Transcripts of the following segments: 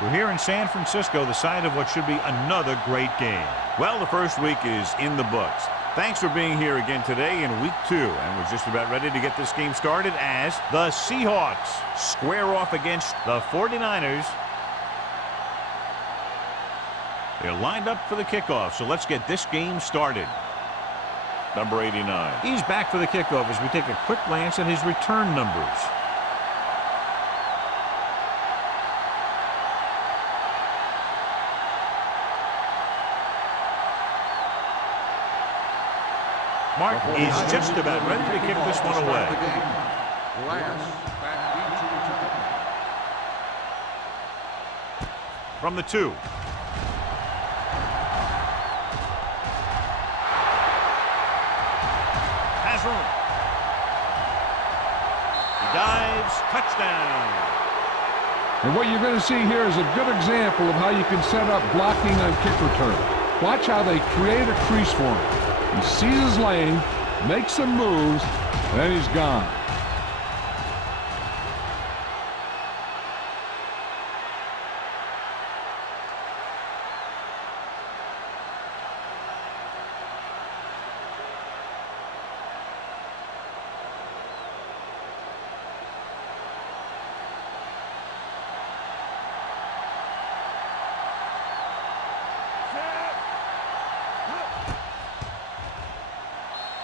We're here in San Francisco, the site of what should be another great game. Well, the first week is in the books. Thanks for being here again today in week 2, and we're just about ready to get this game started as the Seahawks square off against the 49ers. They're lined up for the kickoff, so let's get this game started. Number 89. He's back for the kickoff as we take a quick glance at his return numbers. Mark is just about ready to kick this one away. From the 2. Has room. He dives. Touchdown. And what you're going to see here is a good example of how you can set up blocking on kick return. Watch how they create a crease for him. He sees his lane, makes some moves, and then he's gone.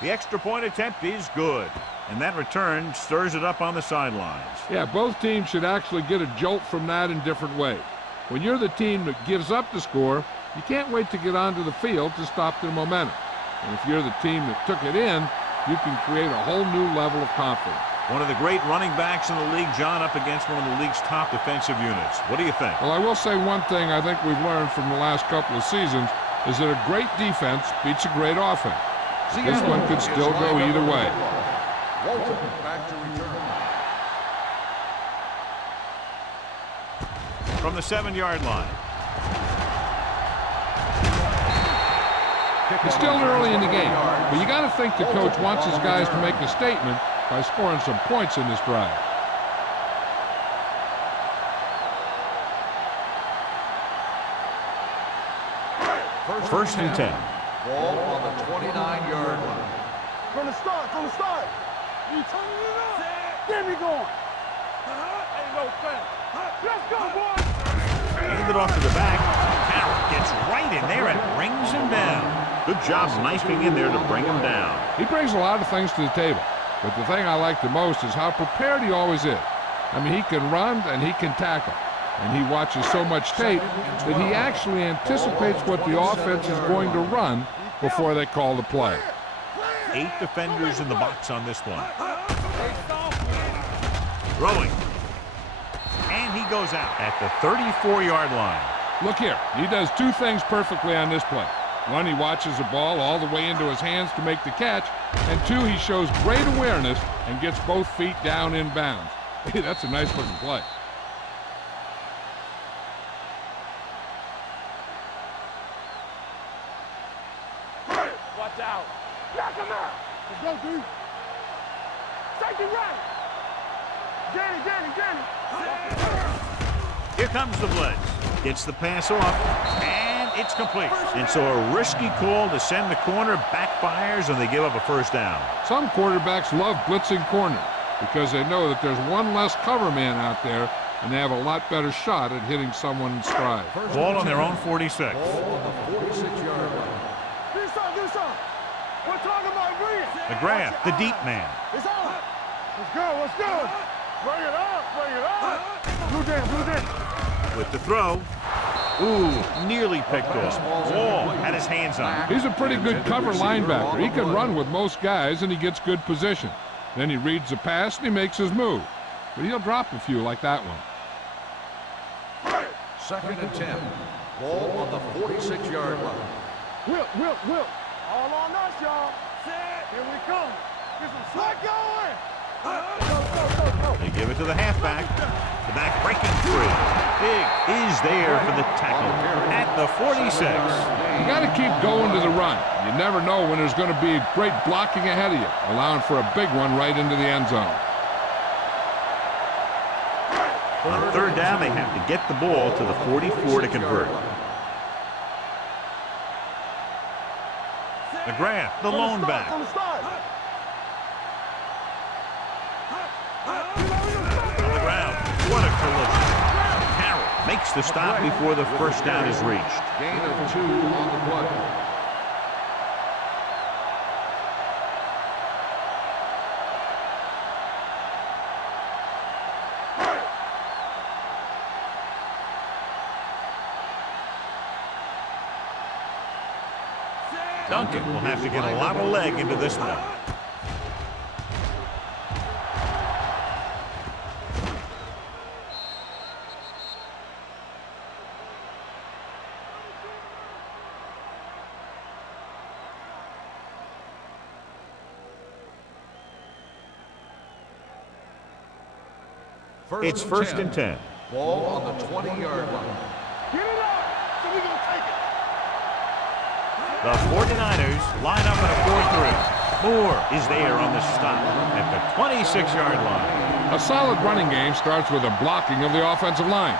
The extra point attempt is good, and that return stirs it up on the sidelines. Yeah, both teams should actually get a jolt from that in different ways. When you're the team that gives up the score, you can't wait to get onto the field to stop their momentum. And if you're the team that took it in, you can create a whole new level of confidence. One of the great running backs in the league, John, up against one of the league's top defensive units. What do you think? Well, I will say one thing I think we've learned from the last couple of seasons is that a great defense beats a great offense. This one could still go either way. Back to return. From the 7-yard line. It's still early in the game, but you got to think the coach wants his guys to make a statement by scoring some points in this drive. First and 10. Ball on the 29-yard line. From the start. You turn it up. Get me going. Ain't no thing. Let's go, boys. Hand it off to the back. Carroll gets right in there and brings him down. Good job knifing in there to bring him down. He brings a lot of things to the table, but the thing I like the most is how prepared he always is. I mean, he can run and he can tackle. And he watches so much tape that he actually anticipates what the offense is going to run before they call the play. 8 defenders in the box on this one. Throwing. And he goes out at the 34-yard line. Look here. He does 2 things perfectly on this play. 1, he watches the ball all the way into his hands to make the catch. And 2, he shows great awareness and gets both feet down in bounds. Hey, that's a nice-looking play. Watch out. Knock him out. Let's go, dude. Safety right. Get it. Here comes the blitz. Gets the pass off, and it's complete. And so a risky call to send the corner backfires, and they give up a first down. Some quarterbacks love blitzing corners because they know that there's one less cover man out there, and they have a lot better shot at hitting someone in stride. Ball on their own 46. Ball on the 46-yard line. Do something. We're talking about Green. McGrath, the deep man. It's on. Let's go. Bring it up. Blue down. With the throw. Ooh, nearly picked off. Wall had his hands on it. He's a pretty good cover linebacker. He can run with most guys, and he gets good position. Then he reads the pass, and he makes his move. But he'll drop a few like that one. Second and 10. Ball on the 46-yard line. Will. All on us, y'all. Here we come. Get some slack going. Go. They give it to the halfback. The back breaking free. Big is there for the tackle at the 46. You got to keep going to the run. You never know when there's going to be great blocking ahead of you, allowing for a big one right into the end zone. On third down, they have to get the ball to the 44 to convert. McGrath, the lone back. From the start. On the ground. What a collision. Carroll makes the stop before the first down is reached. Gain of 2 on the play. Duncan will have to get a lot of leg into this one. It's first and 10. Ball on the 20-yard line. Get it up. So we're going to take it. The 49ers line up in a 4-3. Moore is there on the stop at the 26-yard line. A solid running game starts with a blocking of the offensive line.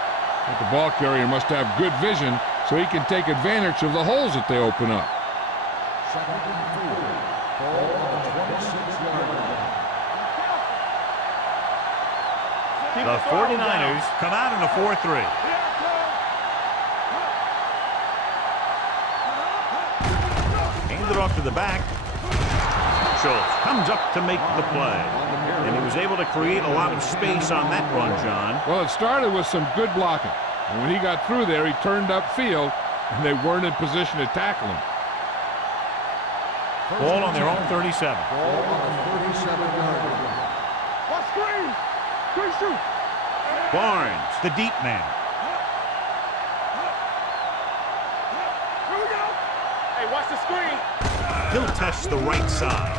But the ball carrier must have good vision so he can take advantage of the holes that they open up. Second and 4. Ball on the 26-yard line. The 49ers come out in a 4-3. Hands it off to the back. Schultz comes up to make the play. And he was able to create a lot of space on that run, John. Well, it started with some good blocking. And when he got through there, he turned upfield, and they weren't in position to tackle him. Ball on their own 37. Ball on the 37-yard line. Watch screen. Screen shoot. Barnes, the deep man. Here we go. Hey, watch the screen. He'll test the right side.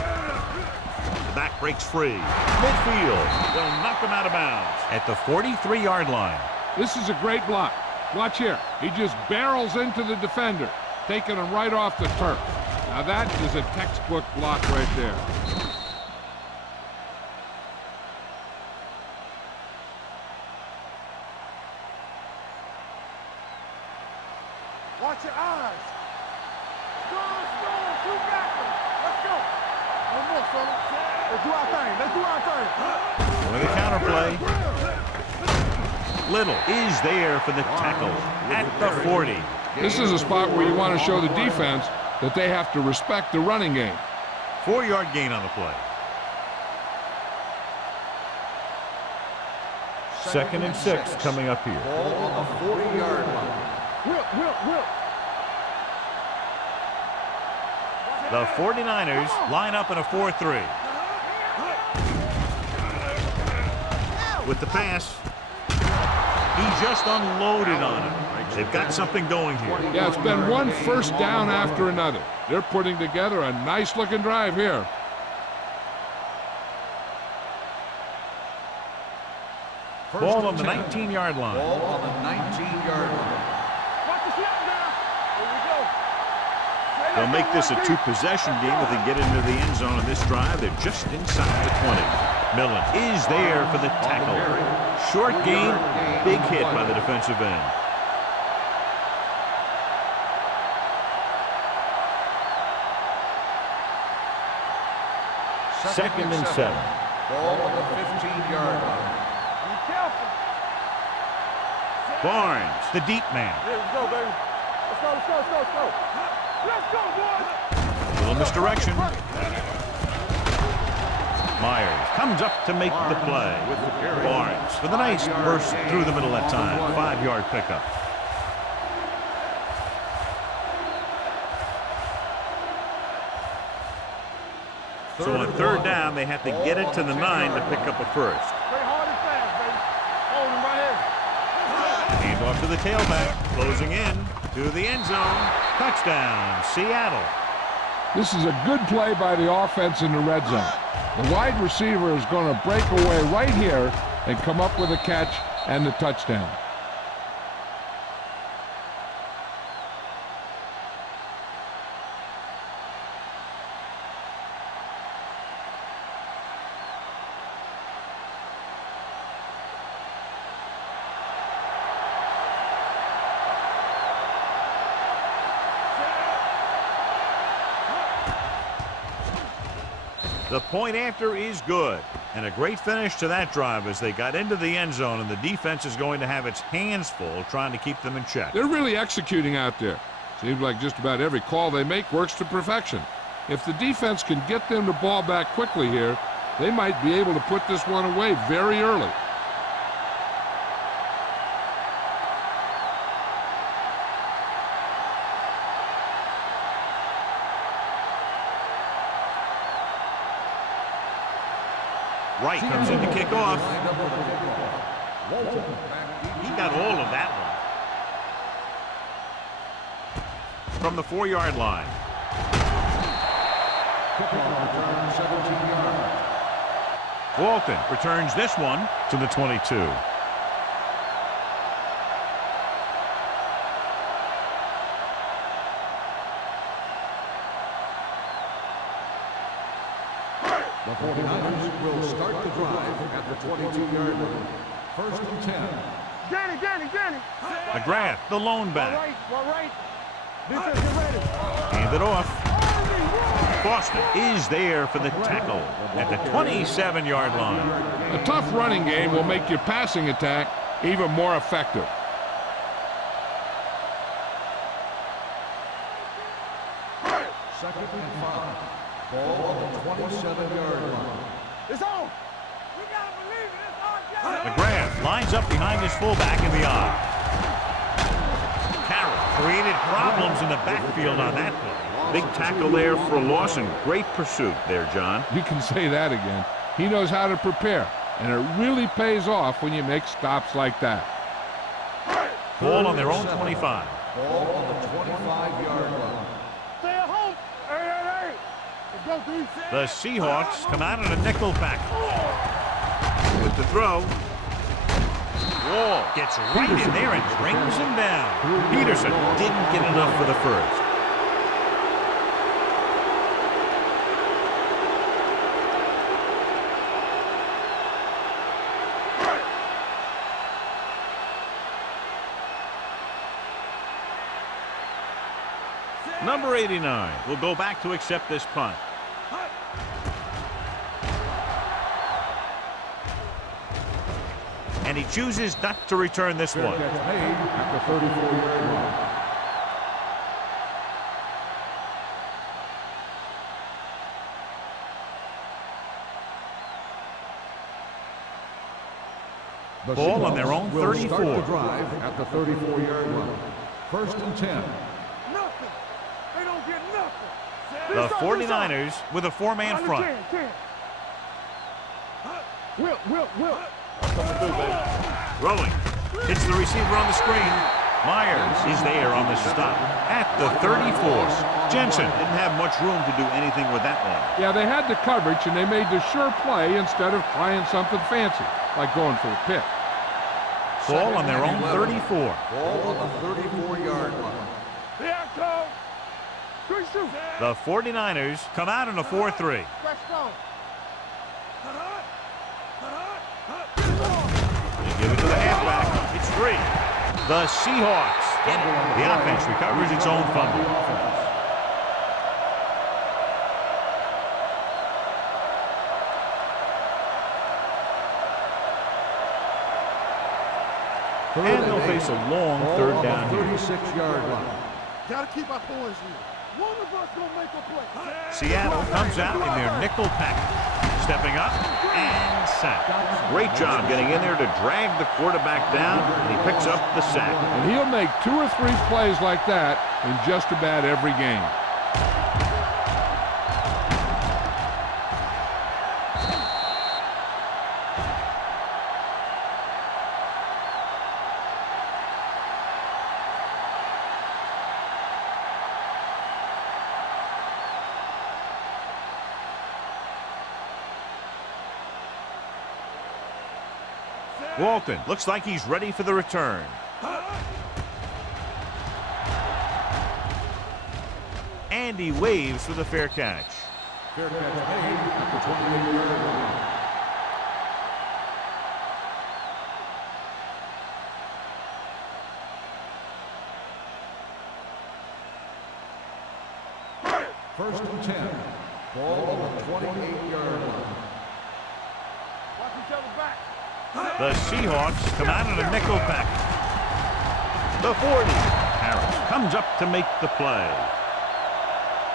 The back breaks free. Midfield will knock him out of bounds at the 43-yard line. This is a great block. Watch here. He just barrels into the defender, taking him right off the turf. Now that is a textbook block right there. Watch your eyes. Score, two backers. Let's go. One more, fella. Let's do our thing. Let's do our thing. With a counterplay. Little is there for the tackle at the 40. This is a spot where you want to show the defense that they have to respect the running game. 4-yard gain on the play. Second and 6 coming up here. Ball on the 40-yard line. Whip. The 49ers line up in a 4-3. With the pass, he just unloaded on him. They've got something going here. Yeah, it's been one first down after another. They're putting together a nice-looking drive here. Ball on the 19-yard line. Ball on the 19-yard line. Watch the snap down. Here we go. They'll make this a two-possession game if they get into the end zone on this drive. They're just inside the 20. Millen is there for the tackle. Short gain, big hit by the defensive end. Second and 7. Ball on the 15-yard line. Be careful. Barnes, the deep man. Let's go, baby. Let's go. Let's go, boys. Little misdirection. Myers comes up to make the play. Barnes with a nice burst through the middle that time. 5-yard pickup. So on third down, they have to get it to the 9 to pick up a first. Play hard and fast, baby. Hold him right here. Hand off to the tailback, closing in to the end zone. Touchdown, Seattle. This is a good play by the offense in the red zone. The wide receiver is going to break away right here and come up with a catch and the touchdown. The point after is good. And a great finish to that drive as they got into the end zone, and the defense is going to have its hands full trying to keep them in check. They're really executing out there. Seems like just about every call they make works to perfection. If the defense can get them the ball back quickly here, they might be able to put this one away very early. Wright comes in to kick off. He got all of that one. From the 4-yard line. Walton returns this one to the 22. The 49ers will start the drive at the 22-yard line. 1st and 10. Danny. McGrath, the lone back. Right. Defense, get ready. Hand it off. Boston is there for the tackle at the 27-yard line. A tough running game will make your passing attack even more effective. Second and 5. Ball on the 27-yard line. It's on. We gotta believe it. It's our job. McGrath lines up behind his fullback in the eye. Carroll created problems in the backfield on that play. Big tackle there for Lawson. Great pursuit there, John. You can say that again. He knows how to prepare, and it really pays off when you make stops like that. Ball on their own 25. Ball on the 25-yard line. Stay at home. Hey. Let's go, D. The Seahawks come out in a nickel pack. With the throw. Wall gets right in there and brings him down. Peterson didn't get enough for the first. Number 89 will go back to accept this punt. And he chooses not to return this one. Made at the 34-yard line. The Ball on their Seahawks own will 34. Start the drive at the 34-yard line. 1st and 10. Nothing. They don't get nothing. The 49ers with a 4-man front. Will. Throwing. Hits the receiver on the screen. Myers is there on the stop at the 34. Jensen didn't have much room to do anything with that one. Yeah, they had the coverage, and they made the sure play instead of trying something fancy, like going for the pick. Ball on their own 34. Ball on the 34-yard line. Here I come. Good shoot. The 49ers come out in a 4-3. Let's go. They give it to the halfback. It's 3. The Seahawks get it. The offense recovers its own fumble. And they'll face a long third down here. 36-yard line. Gotta keep our poise here. One of us gonna make a play. Seattle comes out in their nickel package. Stepping up and sack. Great job getting in there to drag the quarterback down, and he picks up the sack. And he'll make 2 or 3 plays like that in just about every game. Walton looks like he's ready for the return. And he waves for the fair catch. Fair catch made at the 28-yard line. First and 10. Ball on the 28-yard line. Watch each other back. The Seahawks come out in a nickel package. The 40. Harris comes up to make the play.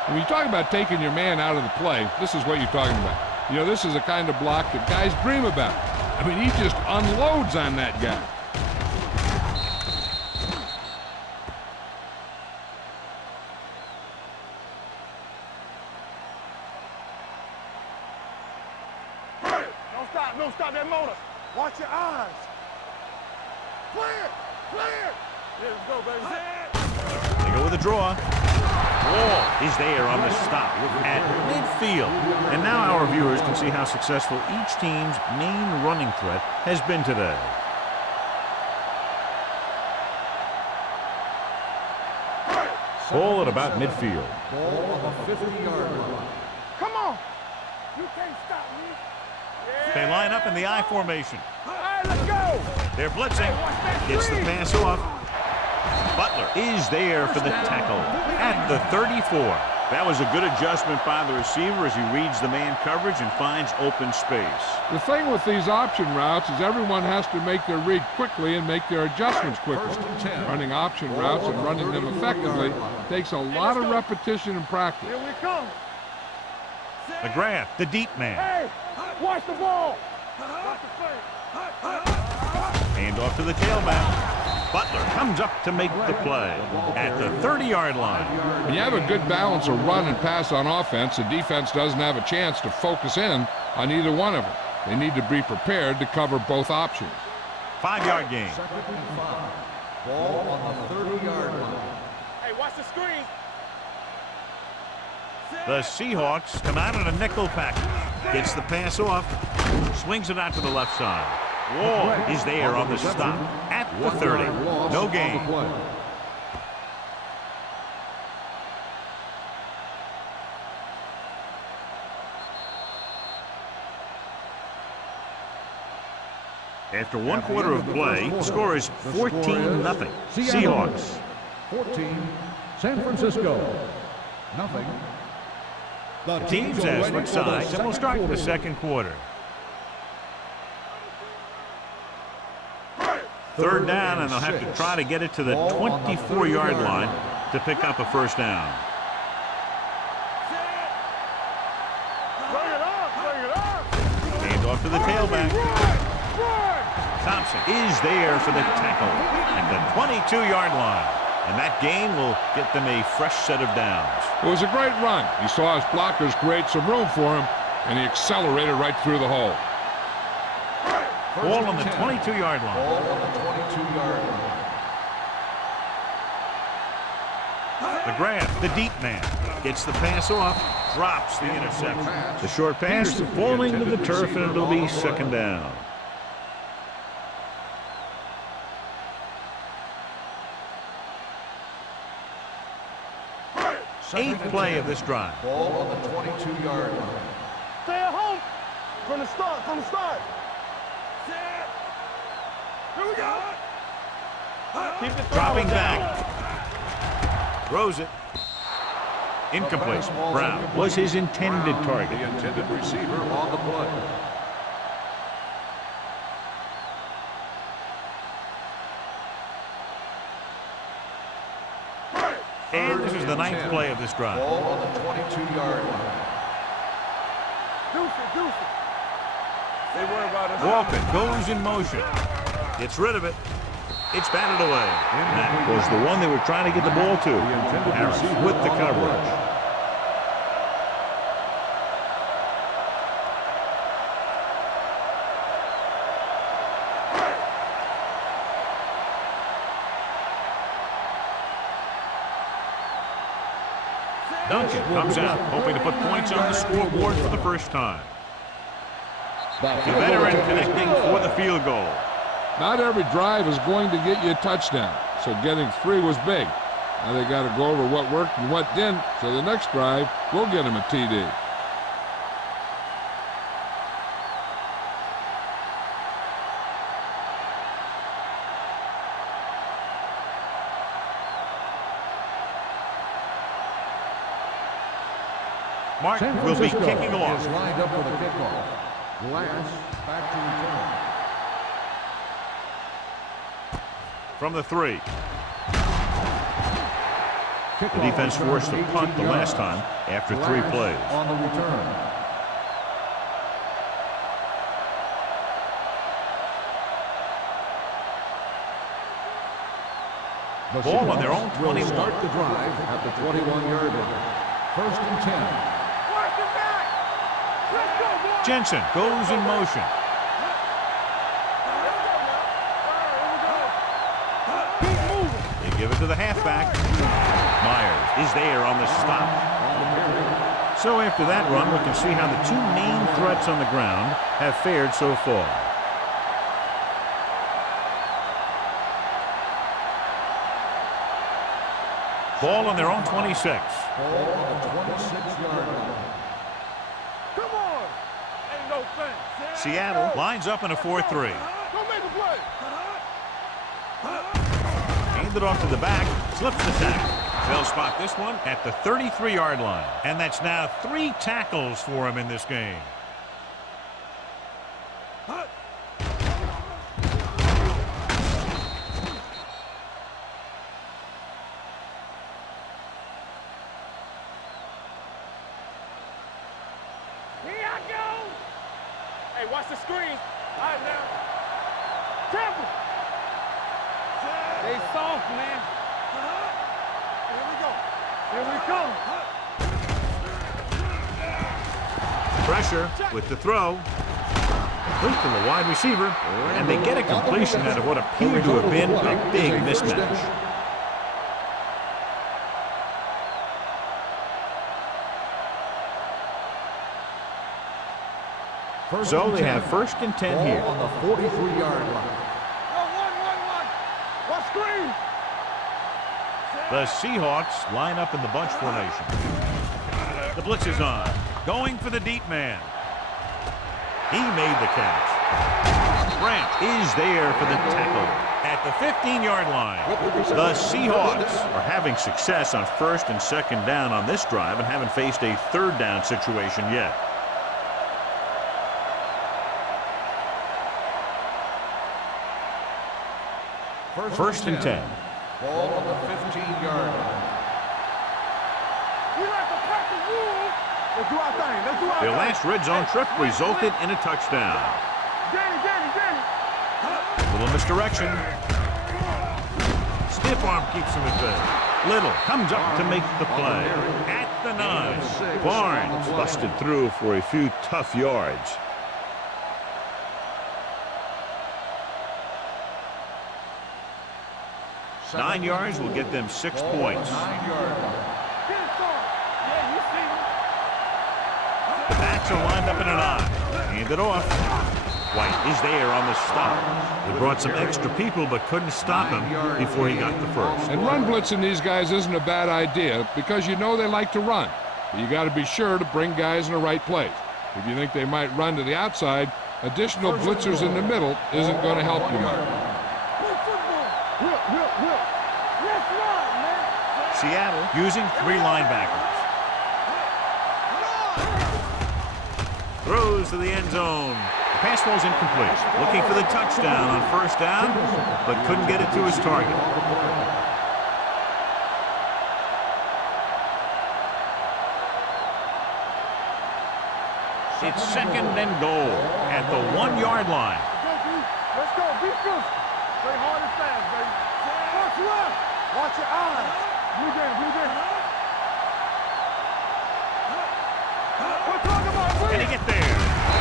When you talk about taking your man out of the play, this is what you're talking about. You know, this is the kind of block that guys dream about. I mean, he just unloads on that guy. Don't stop that motor. Watch your eyes. Clear, clear. Here we go, baby. They go with a draw. Wall is there on the stop at midfield. And now our viewers can see how successful each team's main running threat has been today. Ball at about midfield. Ball on the 50-yard line. Come on. You can't stop me. They line up in the I formation. All right, let's go. They're blitzing. Gets the pass off. Butler is there for the tackle at the 34. That was a good adjustment by the receiver as he reads the man coverage and finds open space. The thing with these option routes is everyone has to make their read quickly and make their adjustments quickly. Running option routes and running them effectively takes a lot of repetition and practice. Here we come. McGrath, the deep man. Hey, watch the ball. Hand off to the tailback. Butler comes up to make the play at the 30-yard line. When you have a good balance of run and pass on offense, the defense doesn't have a chance to focus in on either one of them. They need to be prepared to cover both options. 5-yard gain. 2nd and 5. Ball on the 30-yard line. Hey, watch the screen. The Seahawks come out in a nickel package. Gets the pass off. Swings it out to the left side. Wall is there on the stop at the 30. No gain. After one quarter of play, the score is 14-0. Seahawks. 14, San Francisco. Nothing. The teams as switch sides, and we'll start the second quarter. 3rd down, and they'll have to try to get it to the 24-yard line to pick up a first down. Bring it up, bring it up. Hand off to the tailback. Thompson is there for the tackle at the 22-yard line. And that gain will get them a fresh set of downs. It was a great run. He saw his blockers create some room for him, and he accelerated right through the hole. Ball on the 22-yard line. Ball on the 22-yard line. McGrath, the deep man, gets the pass off, drops the interception. The short pass falling to the turf, and it'll be 2nd down. Eighth play of this drive. Ball on the 22-yard line. Stay at home. From the start, from the start. Here we go. Keep the Dropping back. Throws it. Incomplete. Brown was his intended target. The intended receiver on the play. And this is the 9th play of this drive. Ball on the 22-yard line. Deuce it. They worry about it. Walker goes in motion. Gets rid of it. It's batted away. And that was the one they were trying to get the ball to. Harris with the coverage. Duncan comes out, hoping to put points on the scoreboard for the first time. The veteran connecting for the field goal. Not every drive is going to get you a touchdown, so getting 3 was big. Now they got to go over what worked and what didn't, so the next drive will get them a TD. Mark San will be Francisco kicking is off. lined up for the kickoff. Glass back to return. From the 3. Kickoff The defense return, forced a 18 punt the last yards. time after 3 Glass plays. on the return. The Ball on their own Seahawks will 21. start the drive at the 21-yard line. 1st and 10. Watch it back. Let's go, boys. Jensen goes in motion. Keep moving. They give it to the halfback. Myers is there on the stop. So after that run, we can see how the 2 main threats on the ground have fared so far. Ball on their own 26. Ball on the 26-yard line. Come on. Ain't no thing. Seattle lines up in a 4-3. Go make a play. Handed off to the back, slips the tackle. They'll spot this one at the 33-yard line. And that's now 3 tackles for him in this game. Here I go. Hey, watch the screen. All right, now. Temple. They soft, man. Here we go. Here we come. Pressure with the throw. Complete to the wide receiver. And they get a completion out of what appeared to have been a big mismatch. So they have 1st and 10 here. On the 43-yard line. Go, one. Watch screen. The Seahawks line up in the bunch formation. The blitz is on. Going for the deep man. He made the catch. Grant is there for the tackle at the 15-yard line. The Seahawks are having success on 1st and 2nd down on this drive and haven't faced a 3rd down situation yet. First and 10. Ball on the 15-yard line. We like to cut the rules. Let's do our thing. Let's do our Their thing. last red zone trip resulted in a touchdown. Danny. Little misdirection. Stiff arm keeps him at bay. Little comes up to make the play. At the 9. Barnes busted through for a few tough yards. Nine yards will get them 6 points. 9-yard line. Yeah, you see me. The backs are lined up in an eye. Hand it off. White is there on the stop. They brought some extra people but couldn't stop him before he got the first. And run blitzing these guys isn't a bad idea because you know they like to run. But you got to be sure to bring guys in the right place. If you think they might run to the outside, additional blitzers in the middle isn't going to help you much. Let's run, man. Seattle using 3 linebackers. Throws to the end zone. The pass ball's incomplete. Looking for the touchdown on 1st down, but couldn't get it to his target. It's 2nd and goal at the 1-yard line. Let's go. Be fierce. Play hard and fast, baby. Watch left. Watch your eyes. Blue game. We're talking about Can he get there?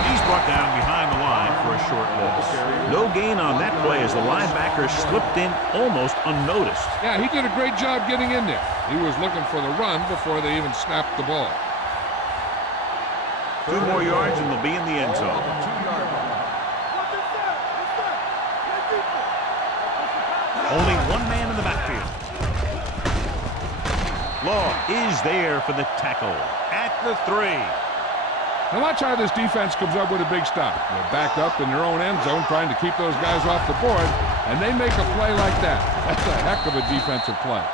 He's brought down behind the line for a short loss. No gain on that play as the linebacker slipped in almost unnoticed. Yeah, he did a great job getting in there. He was looking for the run before they even snapped the ball. 2 more yards and they'll be in the end zone. 2-yard line. Only 1 man in the backfield. Law is there for the tackle at the 3. Now watch how this defense comes up with a big stop. They're backed up in their own end zone trying to keep those guys off the board, and they make a play like that. That's a heck of a defensive play.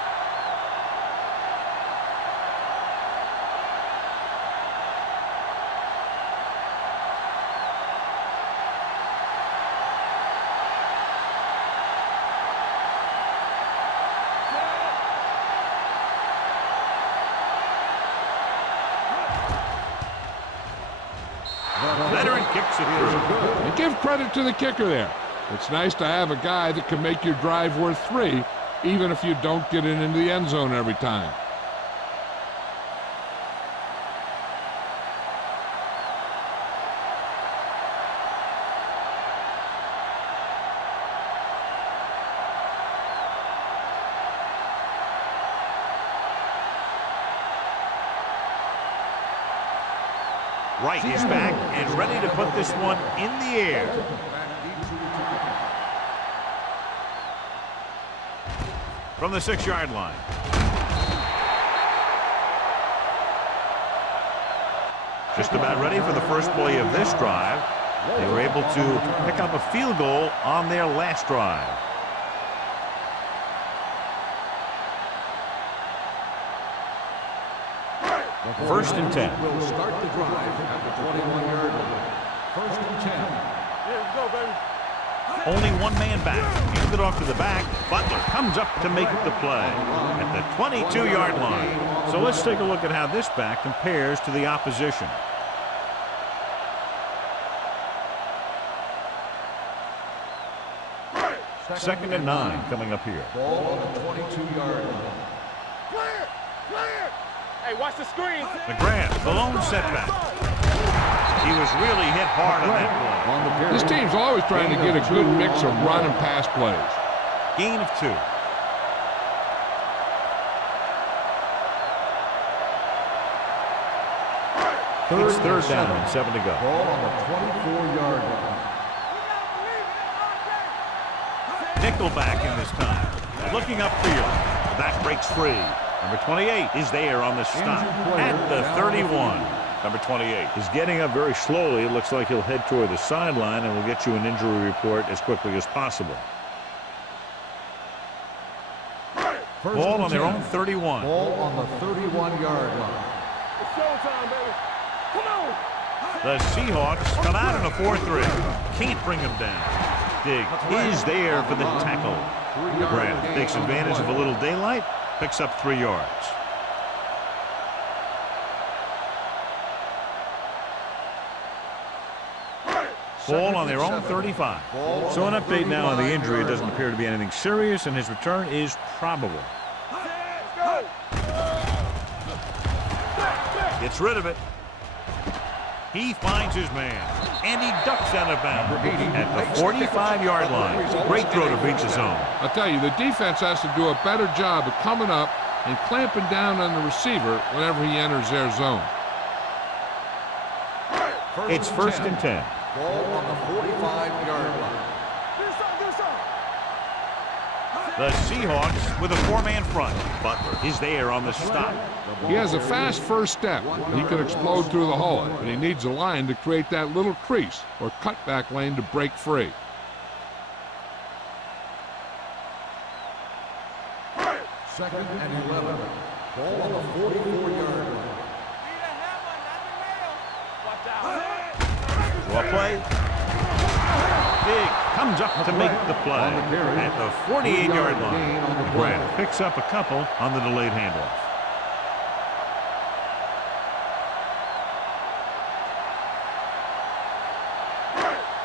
makes it through. And give credit to the kicker there. It's nice to have a guy that can make your drive worth 3, even if you don't get it into the end zone every time. Wright is back and ready to put this one in the air. From the 6-yard line. Just about ready for the first play of this drive. They were able to pick up a field goal on their last drive. First and 10. Will start the drive at the 21-yard line. First and 10. Here we go, baby. Only one man back. Hands it off to the back. Butler comes up to make the play at the 22-yard line. So let's take a look at how this back compares to the opposition. Second and 9 coming up here. Ball on the 22-yard line. Clear! Clear! Hey, watch the screen. McGrath, the lone setback. He was really hit hard on that play. This team's always trying to get a good mix of run and pass plays. Gain of 2. It's third down and 7 to go. Ball on the 24-yard line. Nickelback in this time. Looking upfield. The back breaks free. Number 28 is there on the stop at the 31. Number 28 is getting up very slowly. It looks like he'll head toward the sideline, and we'll get you an injury report as quickly as possible. Ball on their own 31. Ball on the 31-yard line. It's showtime, baby. Come on. The Seahawks come out in a 4-3. Can't bring him down. Diggs is there for the tackle. McGrath takes advantage of a little daylight. Picks up 3 yards. Ball on their own 35. So an update now on the injury. It doesn't appear to be anything serious, and his return is probable. Gets rid of it. He finds his man, and he ducks out of bounds at the 45-yard line. Great throw to reach the zone. I'll tell you, the defense has to do a better job of coming up and clamping down on the receiver whenever he enters their zone. It's first and 10. Ball on the 45-yard line. The Seahawks with a 4-man front. Butler is there on the stop. He has a fast first step. He can explode through the hole, but he needs a line to create that little crease or cutback lane to break free. Second and 11. Ball on the 44-yard line. Draw play. Big comes up to make the play at the 48-yard line. Grant picks up a couple on the delayed handoff.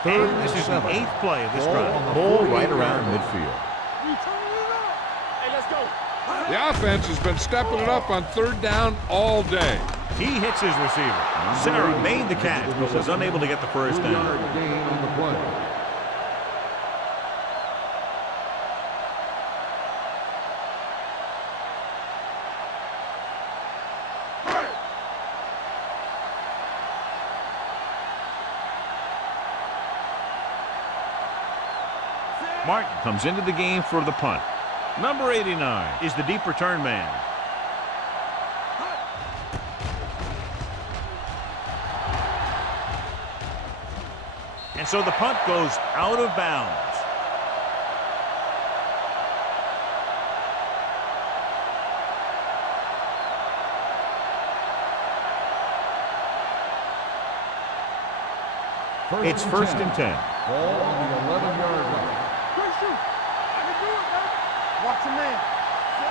And this is the 8th play of this drive. Ball right around midfield. Hey, let's go. The offense has been stepping it up on third down all day. He hits his receiver. Sarah made the catch, but was unable to get the first down. Gain on the play. Martin comes into the game for the punt. Number 89 is the deep return man. And so the punt goes out of bounds. It's first and 10. Ball on the 11-yard line. Watch your man.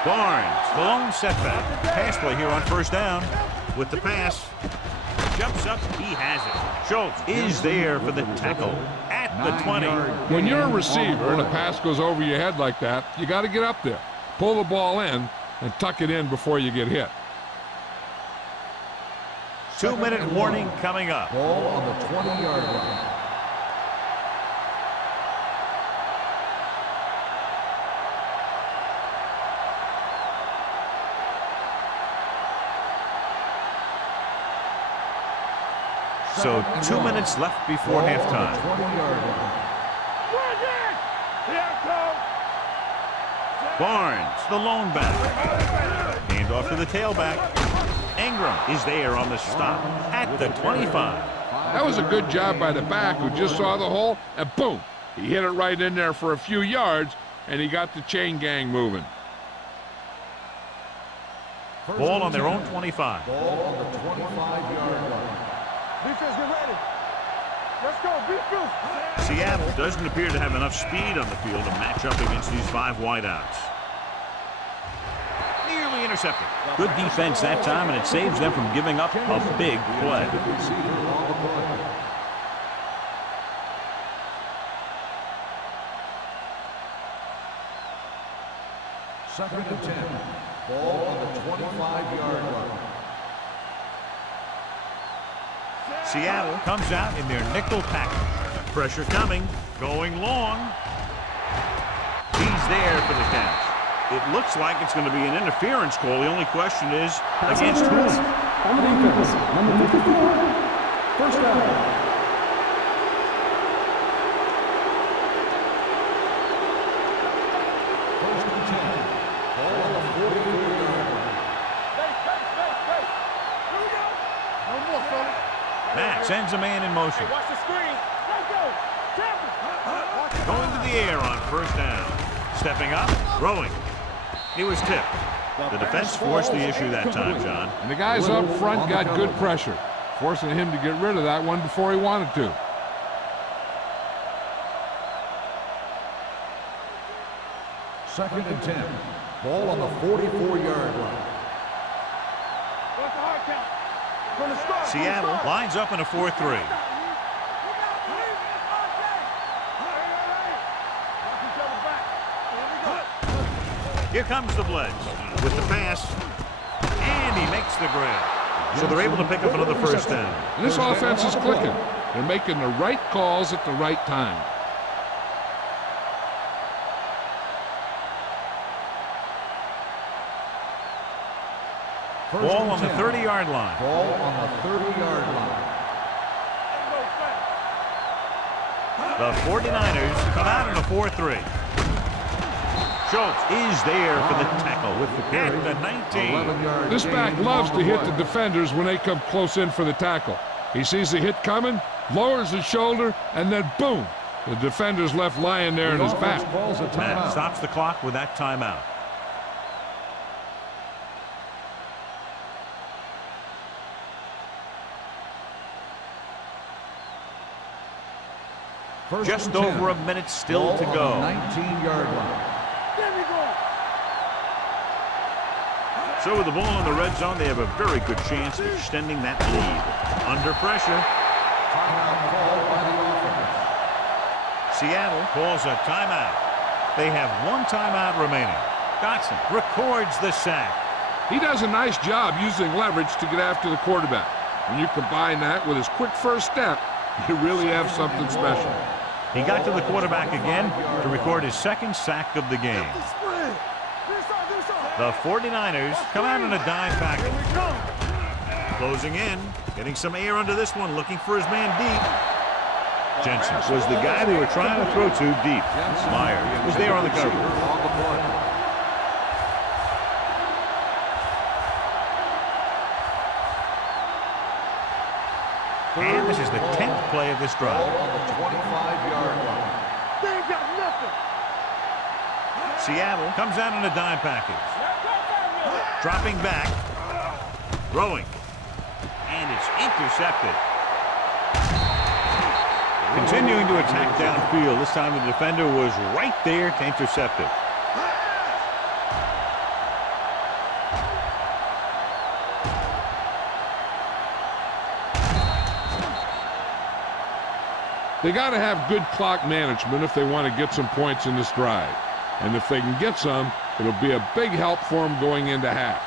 Barnes, the lone setback. Pass play here on first down with the pass. jumps up. He has it. Schultz is there for the tackle at the 20. When you're a receiver and a pass goes over your head like that, you got to get up there, pull the ball in, and tuck it in before you get hit. 2-minute warning coming up. Ball on the 20-yard line. So 2 minutes left before halftime. Barnes, the lone back. Hand off to the tailback. Ingram is there on the stop at the 25. That was a good job by the back who just saw the hole, and boom, he hit it right in there for a few yards, and he got the chain gang moving. Ball on their own 25. Ball on the 25-yard line. Defense, get ready. Let's go, defense. Seattle doesn't appear to have enough speed on the field to match up against these 5 wideouts. Nearly intercepted. Good defense that time, and it saves them from giving up a big play. Second and 10. Ball on the 25-yard line. Seattle comes out in their nickel package. Pressure coming, going long. He's there for the catch. It looks like it's going to be an interference call. The only question is, against whom? On the defense, number 54. First down. First and 10. Ball on the 44-yard line. Here we go. No more, fellas. Matt sends a man in motion. Watch the screen. Let's go. Champion. Going to the air on first down. Stepping up, throwing. He was tipped. The defense forced the issue that time, John. And the guys up front got good pressure, forcing him to get rid of that one before he wanted to. Second and 10. Ball on the 44-yard line. What's the hard count? From the start. Seattle lines up in a 4-3. Here comes the blitz with the pass, and he makes the grab. So they're able to pick up another first down. And this offense is clicking. They're making the right calls at the right time. Ball on the 30-yard line. Ball on the 30-yard line. The 49ers come out in a 4-3. Schultz is there for the tackle at the 19. This back loves to hit the defenders when they come close in for the tackle. He sees the hit coming, lowers his shoulder, and then boom, the defender's left lying there in his back. Matt stops the clock with that timeout. Just over a minute still to go. 19-yard line. So with the ball in the red zone, they have a very good chance of extending that lead. Under pressure. Timeout called by the offense. Seattle calls a timeout. They have one timeout remaining. Dotson records the sack. He does a nice job using leverage to get after the quarterback. When you combine that with his quick first step, you really have something special. He got to the quarterback again to record his second sack of the game. The 49ers come out in a dime package. Closing in, getting some air under this one, looking for his man deep. Jensen was the guy they were trying to throw to deep. Myers was there on the cover. And this is the 10th play of this drive. Ball on the 25-yard line. They ain't got nothing. Seattle comes out in a dime package. Dropping back. Throwing. And it's intercepted. Continuing to attack downfield. This time the defender was right there to intercept it. They got to have good clock management if they want to get some points in this drive. And if they can get some, it'll be a big help for them going into half.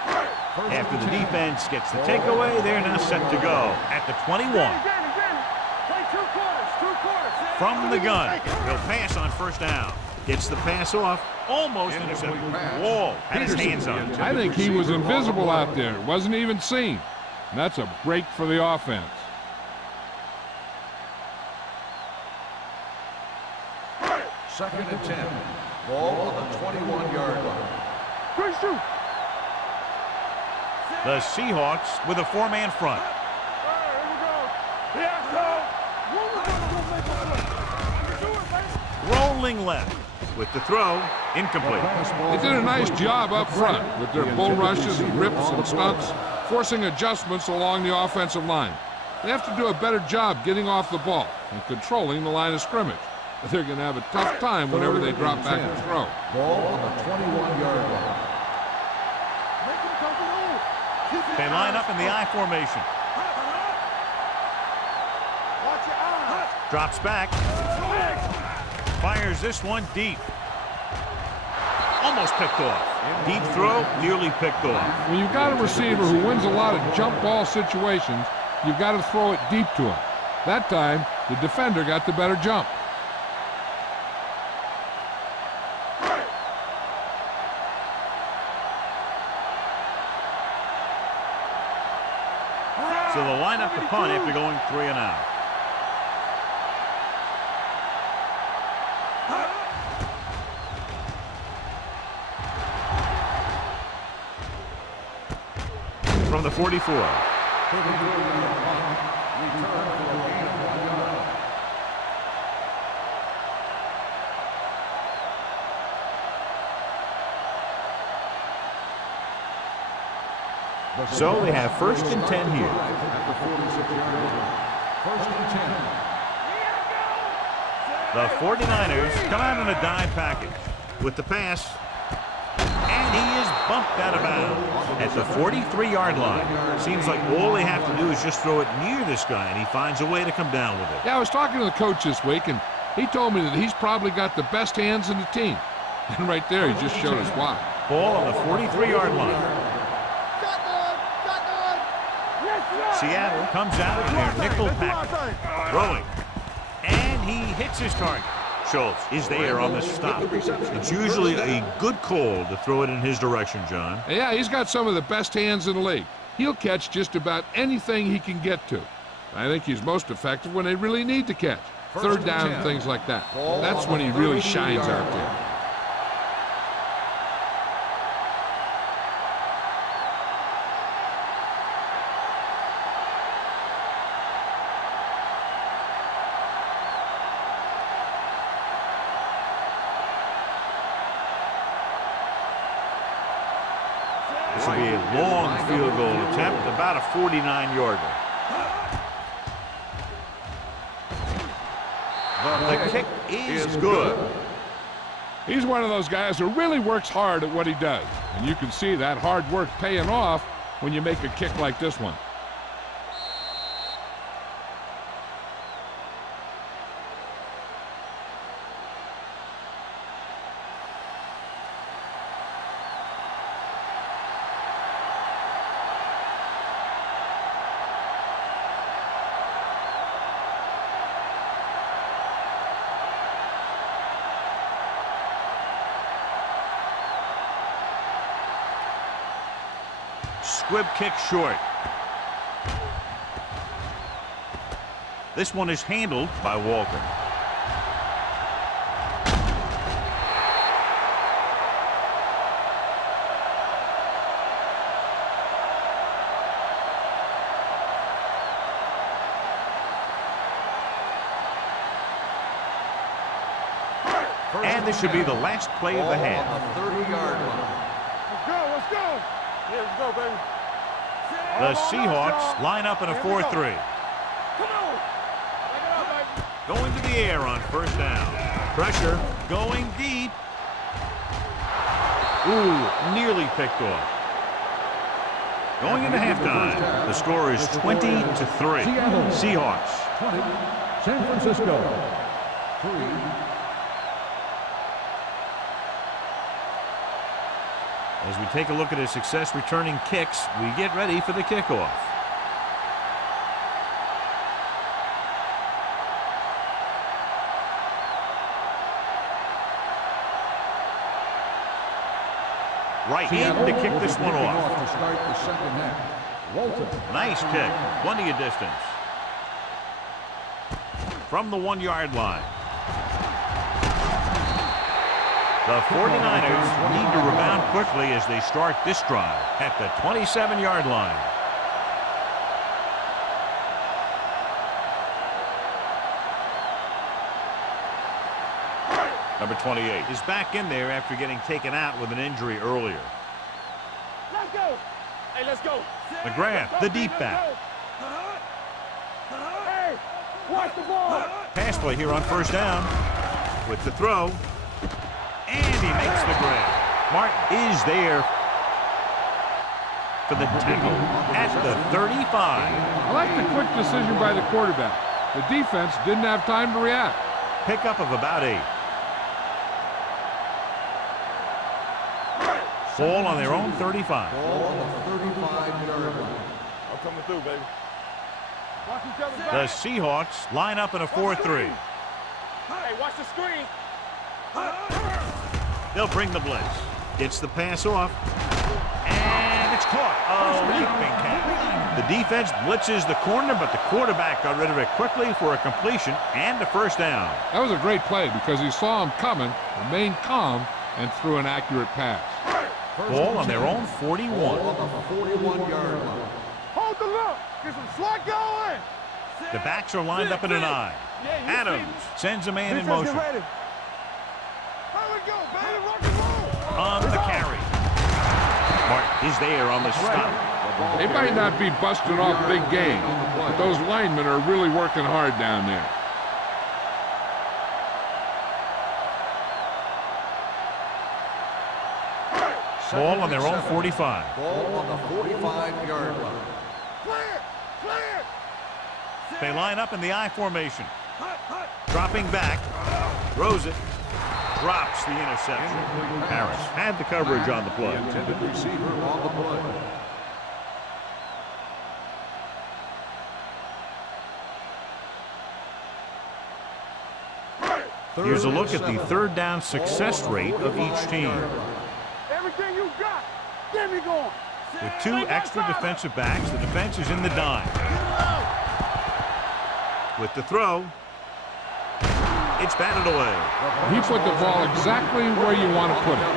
After the defense gets the takeaway, they're now set to go at the 21. From the gun, he'll pass on first down. Gets the pass off, almost intercepted. Wall had his hands on it. I think he was invisible out there. Wasn't even seen. And that's a break for the offense. Second and 10. Ball on the 21-yard line. The Seahawks with a four-man front. Rolling left with the throw, incomplete. They did a nice job up front with their bull rushes and rips and stunts, forcing adjustments along the offensive line. They have to do a better job getting off the ball and controlling the line of scrimmage. They're going to have a tough time whenever they drop back and throw. Ball on the 21-yard line. They line up in the I formation. Drops back. Fires this one deep. Almost picked off. Deep throw, nearly picked off. When you've got a receiver who wins a lot of jump ball situations, you've got to throw it deep to him. That time, the defender got the better jump. So they'll line up the punt after going 3 and out. From the 44. So they have first and 10 here. First and 10. The 49ers come out in a dime package with the pass. And he is bumped out of bounds at the 43-yard line. Seems like all they have to do is just throw it near this guy, and he finds a way to come down with it. Yeah, I was talking to the coach this week, and he told me that he's probably got the best hands in the team. And right there, he just showed us why. Ball on the 43-yard line. Seattle comes out in their nickel package. Throwing. And he hits his target. Schultz is there on the stop. It's usually a good call to throw it in his direction, John. Yeah, he's got some of the best hands in the league. He'll catch just about anything he can get to. I think he's most effective when they really need to catch. Third down and things like that. That's when he really shines out there. This will be a long field goal attempt, about a 49-yarder. The kick is good. He's one of those guys who really works hard at what he does. And you can see that hard work paying off when you make a kick like this one. Squib kick short. This one is handled by Walker. And this should be the last play of the half. On the 30-yard line. Let's go. Yeah, let's go, baby. The Seahawks line up in a 4-3. Come on. Back it up, baby. Going to the air on first down. Pressure going deep. Ooh, nearly picked off. Going into halftime, the score is 20-3. Seahawks. San Francisco, 3. As we take a look at his success returning kicks, we get ready for the kickoff. Right hand to kick this one off. To start the second half. Walton. Nice kick. Plenty of distance. From the 1-yard line. The 49ers need to rebound quickly as they start this drive at the 27-yard line. Number 28 is back in there after getting taken out with an injury earlier. Let's go. Hey, let's go. McGrath, the deep back. Hey, watch the ball. Pass play here on first down with the throw. And he makes the grab. Martin is there for the tackle at the 35. I like the quick decision by the quarterback. The defense didn't have time to react. Pickup of about 8. Ball on their own 35. Ball on the 35-yard line. I'm coming through, baby. Watch each other The back. Seahawks line up in a 4-3. Hey, watch the screen. They'll bring the blitz. Gets the pass off. And it's caught. A leaping cat. The defense blitzes the corner, but the quarterback got rid of it quickly for a completion and a first down. That was a great play because he saw him coming, remained calm, and threw an accurate pass. Ball on their own 41. Ball on the 41-yard line. Hold the look. Get some slot going. The backs are lined up in an eye. Adams sends a man in motion. Here we go, baby. Rock and roll. On the carry. Martin is there on the stop. They might not be busting off big game, but those linemen are really working hard down there. Ball on their own 45. Ball on the 45-yard line. Clear. They line up in the I formation. Dropping back. Throws it. Drops the interception. Harris had the coverage on the play. The intended receiver on the play. Here's a look at the third down success rate of each team. Everything you got. Get me going. With 2 extra defensive backs, the defense is in the dime. With the throw, it's batted away. He put the ball exactly where you want to put it.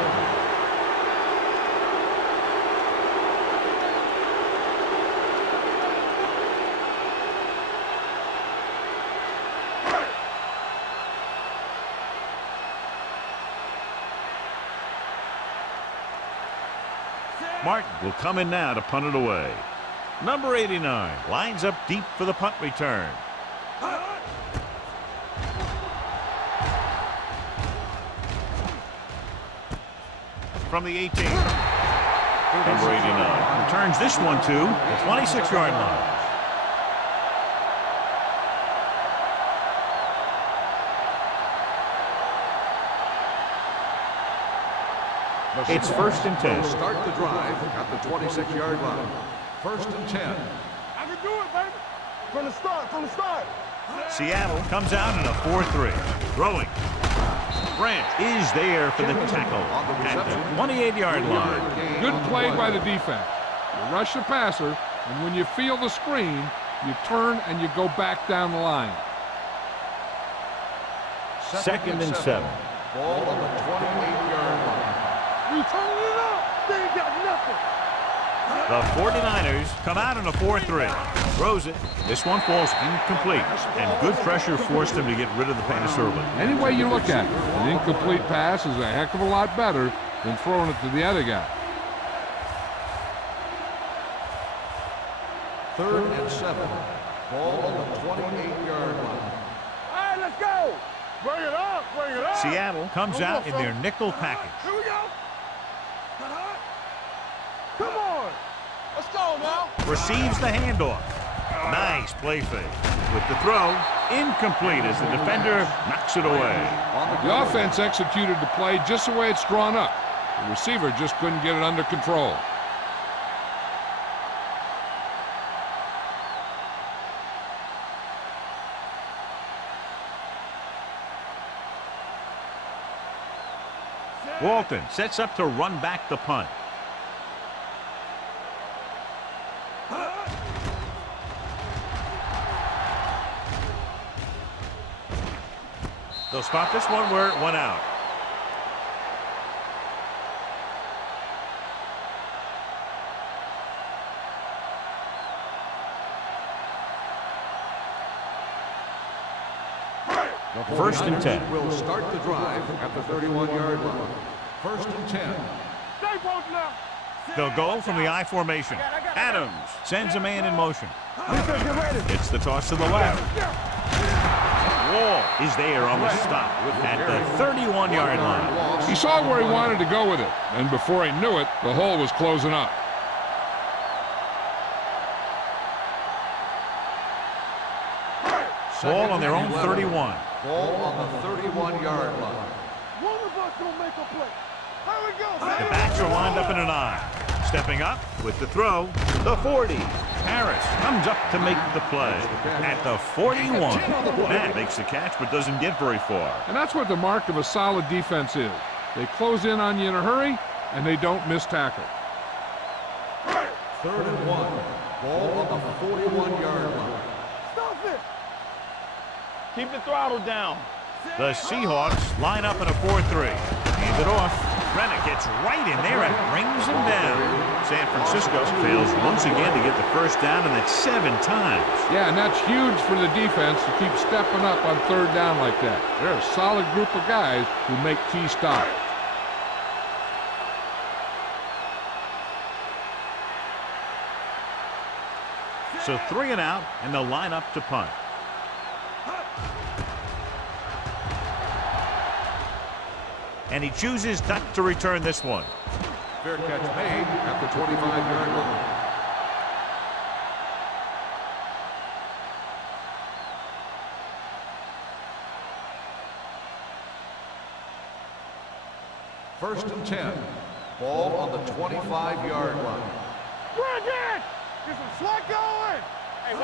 Martin will come in now to punt it away. Number 89 lines up deep for the punt return. From the 18. Number 89 returns this one to the 26-yard line. It's 1st and 10. Start the drive at the 26-yard line. 1st and 10. I can do it, baby. From the start. Seattle comes out in a 4-3. Throwing. Branch is there for the tackle at the 28-yard line. Good play by the defense. You rush the passer, and when you feel the screen, you turn and you go back down the line. 2nd and 7. Ball on the 28-yard line. You turning it up. They ain't got nothing. The 49ers come out in a 4-3. Throws it. This one falls incomplete. And good pressure forced him to get rid of the pass early. Any way you look at it, an incomplete pass is a heck of a lot better than throwing it to the other guy. 3rd and 7. Ball on the 28-yard line. All right, let's go. Bring it up. Seattle comes out in their nickel package. Here we go. Come on. Let's go now. Receives the handoff. Nice play fake. With the throw, Incomplete as the defender knocks it away. The offense executed the play just the way it's drawn up. The receiver just couldn't get it under control. Walton sets up to run back the punt. They'll spot this one where it went out. First and 10. Will start the drive at the 31-yard line. First and 10. They'll go from the I formation. Adams sends a man in motion. It's the toss to the left. Wall is there on the stop at the 31-yard line. He saw where he wanted to go with it, and before he knew it, the hole was closing up. Ball on their own 31. Ball on the 31-yard line. One of us gonna make a play. Here we go. The backs are lined up in an I. Stepping up with the throw, the 40. Harris comes up to make the play at the 41. Matt makes the catch but doesn't get very far. And that's what the mark of a solid defense is. They close in on you in a hurry, and they don't miss tackle. 3rd and 1. Ball on the 41-yard line. Stop it. Keep the throttle down. The Seahawks line up in a 4-3. Hand it off. Rennick gets right in there and brings him down. San Francisco fails once again to get the first down, and that's 7 times. Yeah, and that's huge for the defense to keep stepping up on 3rd down like that. They're a solid group of guys who make key stops. So 3 and out, and they'll line up to punt. And he chooses not to return this one. Fair catch made at the 25-yard line. First and 10. Ball on the 25-yard line. We're again. Get some slack going.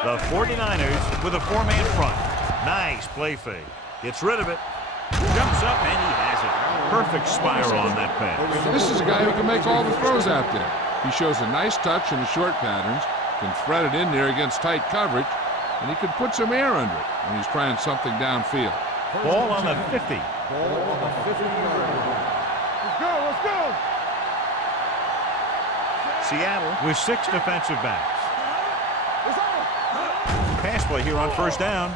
The 49ers with a 4-man front. Nice play fake. Gets rid of it. Jumps up, and he has it. Perfect spiral on that pass. This is a guy who can make all the throws out there. He shows a nice touch in the short patterns, can thread it in there against tight coverage, and he can put some air under it when he's trying something downfield. Ball on the 50. Ball on the 50-yard line. Let's go. Let's go. Seattle with 6 defensive backs. It's on. Pass play here on first down.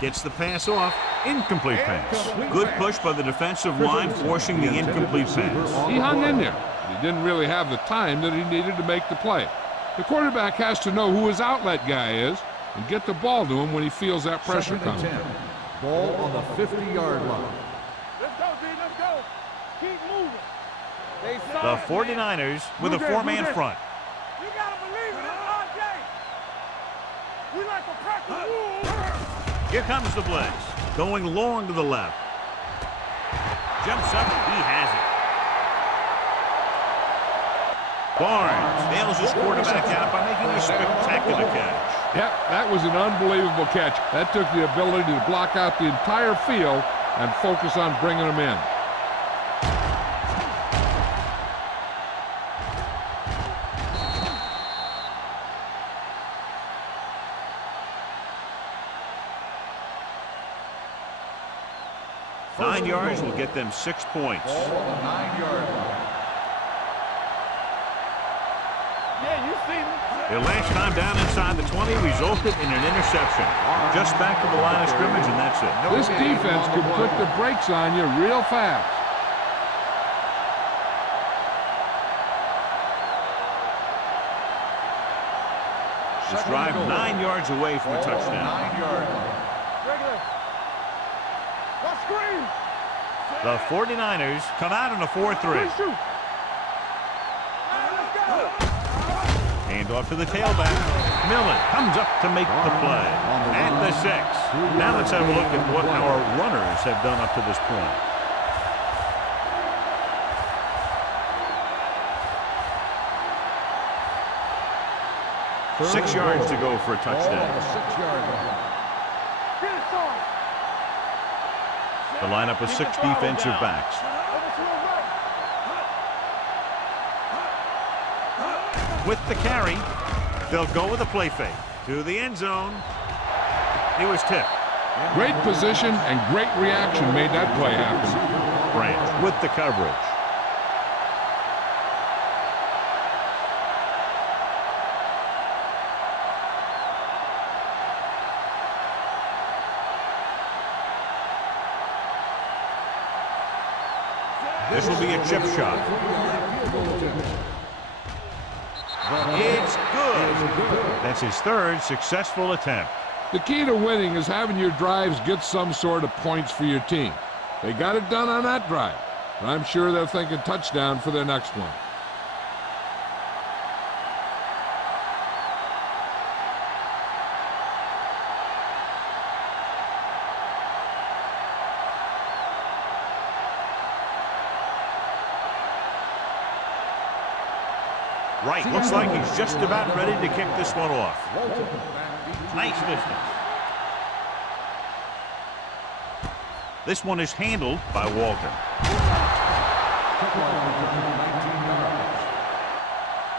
Gets the pass off. Incomplete pass. Good push by the defensive line, forcing the incomplete pass. He hung in there, but he didn't really have the time that he needed to make the play. The quarterback has to know who his outlet guy is and get the ball to him when he feels that pressure coming. Ball on the 50-yard line. Let's go, D. Let's go. Keep moving. The 49ers with a 4-man front. You gotta believe in this all day. We like to practice rules. Here comes the blitz. Going long to the left. Jumps up. He has it. Barnes nails his quarterback out by making a spectacular catch. Yep, that was an unbelievable catch. That took the ability to block out the entire field and focus on bringing them in. Nine yards will get them 6 points. Ball on the 9-yard line. Yeah, you see me. Their last time down inside the 20 resulted in an interception. Just back to the line of scrimmage, and that's it. This defense could put the brakes on you real fast. This drive 9 yards away from a touchdown. 9-yard line. Regular. Let's screen. The 49ers come out in a 4-3. Let's shoot. Let's go. Hand off to the tailback. Millen comes up to make the play. At the 6. Now let's have a look at what our runners have done up to this point. Six yards to go for a touchdown. The lineup of 6 defensive backs. With the carry, they'll go with a play fake to the end zone. He was tipped. Great position and great reaction made that play happen. Branch with the coverage. This will be a chip shot. It's good. That's his 3rd successful attempt. The key to winning is having your drives get some sort of points for your team. They got it done on that drive, and I'm sure they're thinking touchdown for their next one. Right, looks like he's just about ready to kick this one off. Nice distance. This one is handled by Walton.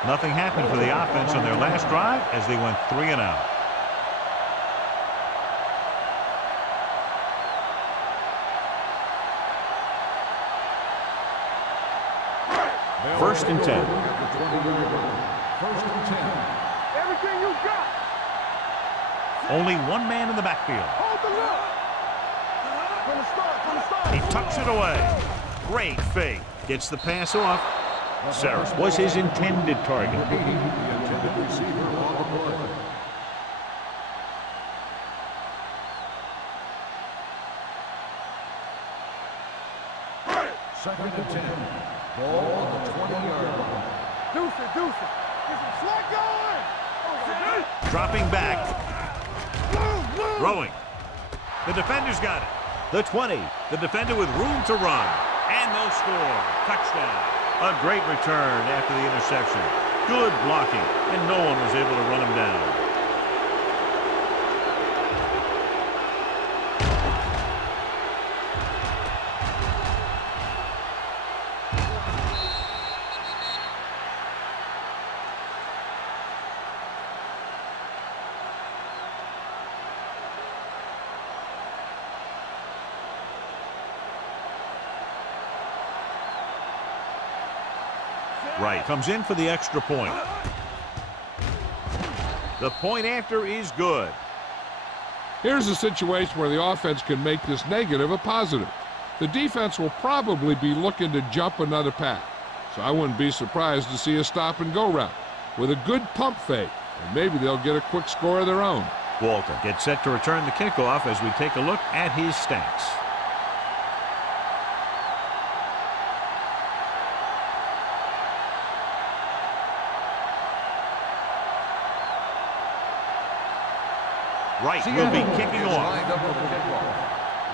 Nothing happened for the offense on their last drive as they went 3 and out. First and 10. First and 10. Everything you got. Only one man in the backfield. Hold the look. From the start. He tucks it away. Great fake. Gets the pass off. Saris was his intended target. The intended receiver on the play. Second and 10. Ball on the 20-yard line. Deuce it. Get some slack going. Dropping back. Throwing. The defender's got it. The 20. The defender with room to run. And they'll score. Touchdown. A great return after the interception. Good blocking. And no one was able to run him down. Right, comes in for the extra point. The point after is good. Here's a situation where the offense can make this negative a positive. The defense will probably be looking to jump another pack, so I wouldn't be surprised to see a stop-and-go route with a good pump fake, and maybe they'll get a quick score of their own. Walton gets set to return the kickoff as we take a look at his stats. Right, will be kicking off. Lined up for the kickoff.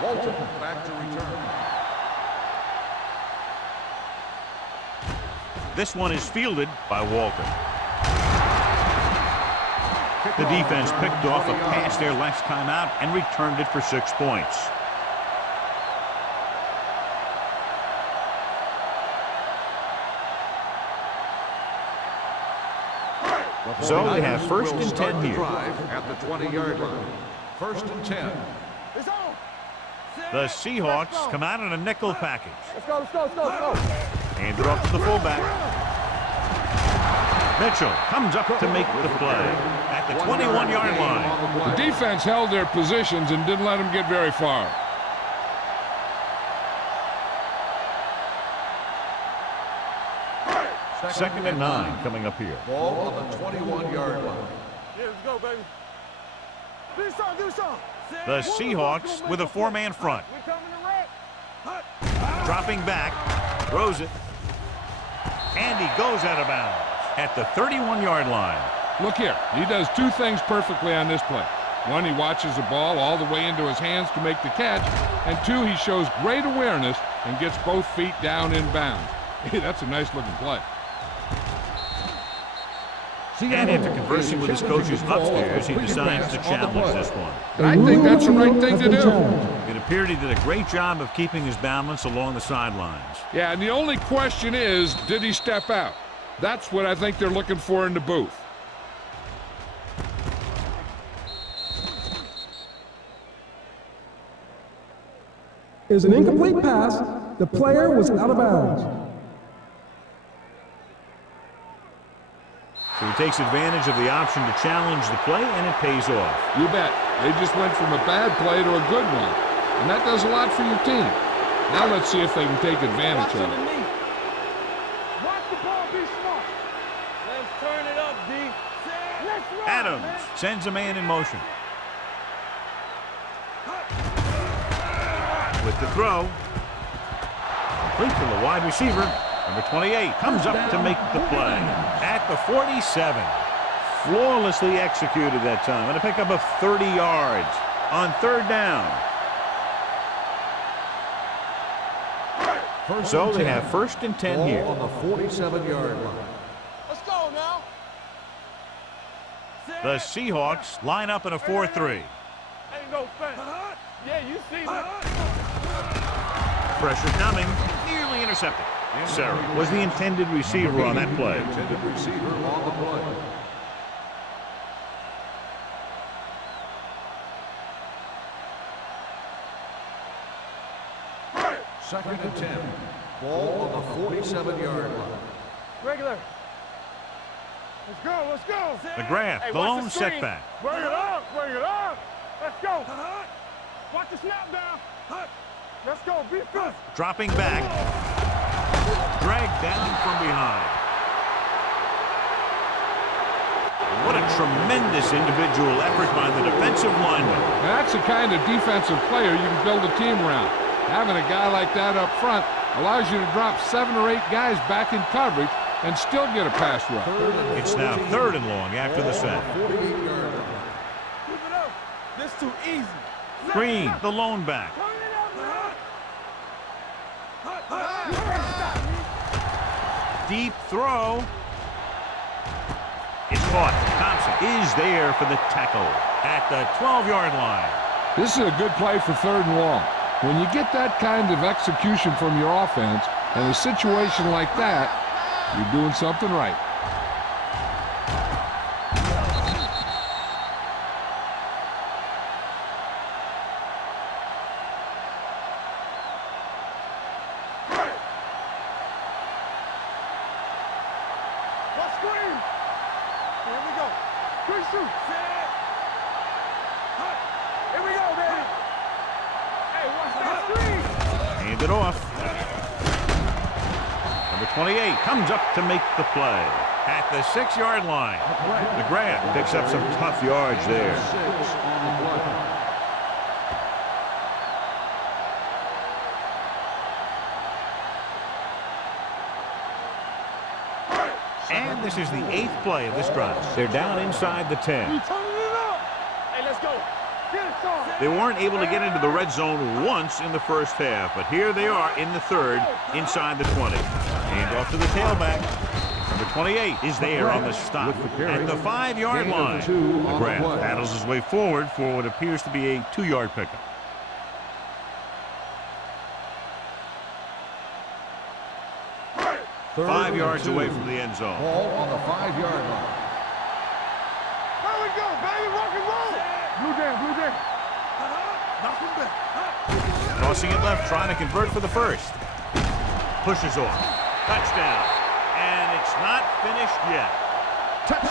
Walton back to return. This one is fielded by Walton. The defense picked off a pass their last time out and returned it for 6 points. So they have first and 10 here. At the 20-yard line. First and 10. It's on. The Seahawks come out in a nickel package. Let's go. Hand it off to the fullback. Mitchell comes up to make the play at the 21-yard line. The defense held their positions and didn't let them get very far. Second and 9 coming up here. Ball on the 21-yard line. Yeah, let's go, baby. Do something. The Seahawks with a 4-man front. We coming to wreck. Dropping back, throws it, and he goes out of bounds at the 31-yard line. Look here. He does two things perfectly on this play. One, he watches the ball all the way into his hands to make the catch. And two, he shows great awareness and gets both feet down in bounds. Hey, that's a nice-looking play. And after conversing with his coaches upstairs, he decides to challenge this one. I think that's the right thing to do. It appeared he did a great job of keeping his balance along the sidelines. Yeah, and the only question is, did he step out? That's what I think they're looking for in the booth. Is an incomplete pass. The player was out of bounds. So he takes advantage of the option to challenge the play, and it pays off. You bet. They just went from a bad play to a good one. And that does a lot for your team. Now let's see if they can take advantage of it. Watch the ball, be smart. Let's turn it up, D. Let's run, Adams man. sends a man in motion. With the throw. Complete to the wide receiver. Number 28 comes up to make the play. At the 47. Flawlessly executed that time. And a pickup of 30 yards on third down. So they have first and 10 here. On the 47-yard line. Let's go now. The Seahawks line up in a 4-3. Ain't no fence. Yeah, you see me. Pressure coming. Nearly intercepted. Sarah was the intended receiver on that play. Intended receiver on the play. Second and 10. Ball on the 47-yard line. Regular. Let's go, let's go. McGrath, Hey, the watch lone screen. setback. Bring it up, bring it up. Let's go. Watch the snap down. Let's go, be fast. Dropping back. Dragged down from behind. What a tremendous individual effort by the defensive lineman. Now, that's the kind of defensive player you can build a team around. Having a guy like that up front allows you to drop 7 or 8 guys back in coverage and still get a pass rush. It's now third and long after the sack. Keep it up. This too easy. Green, the lone back. Turn it up, man. Deep throw. It's caught. Thompson is there for the tackle at the 12-yard line. This is a good play for third and long. When you get that kind of execution from your offense in a situation like that, you're doing something right. Let's scream. Here we go. Quick shoot. Here we go, baby. Hey, watch that screen. Hand it off. Number 28 comes up to make the play at the 6-yard line. McGrath picks up some tough yards there. 6 on the play. And this is the 8th play of this drive. They're down inside the 10. You turning it up. Hey, let's go. Get it, Sean. They weren't able to get into the red zone once in the first half, but here they are in the third inside the 20. Hand off to the tailback. Number 28 is there on the stop at the 5-yard line. McGrath battles his way forward for what appears to be a 2-yard pickup. Third 5 and yards 2. away from the end zone. Ball on the 5-yard line. There we go, baby. Rock and roll. Blue down, blue down. Knock him back. Crossing it left, trying to convert for the first. Pushes off. Touchdown. And it's not finished yet.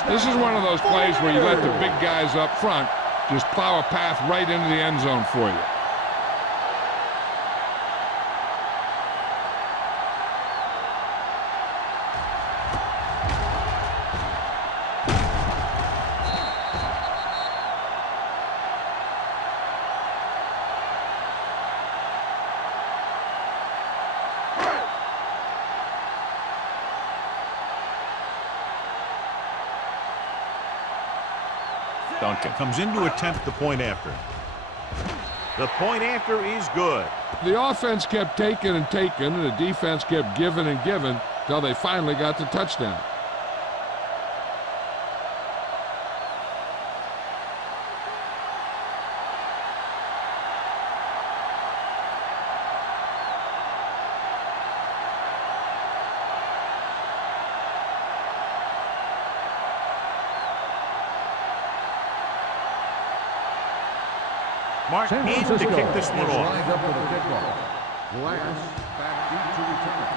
This is one of those plays where you let the big guys up front just plow a path right into the end zone for you. Duncan comes in to attempt the point after. The point after is good. The offense kept taking and taking, and the defense kept giving and giving till they finally got the touchdown. Mark in to kick this one off. Lined up for the kickoff. Glass back deep to return.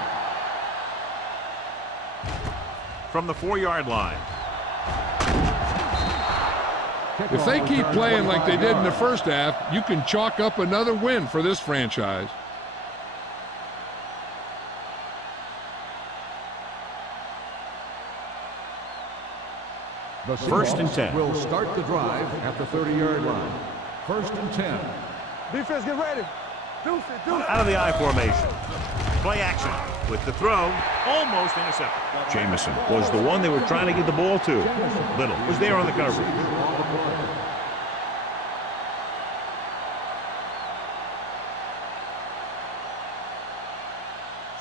From the 4-yard line. If they keep playing like they did in the first half, you can chalk up another win for this franchise. The 1st and 10. Will start the drive at the 30-yard line. 1st and 10. Defense, get ready. Deuce it, deuce it. Out of the I formation. Play action with the throw. Almost intercepted. Jamison was the one they were trying to get the ball to. Little was there on the coverage.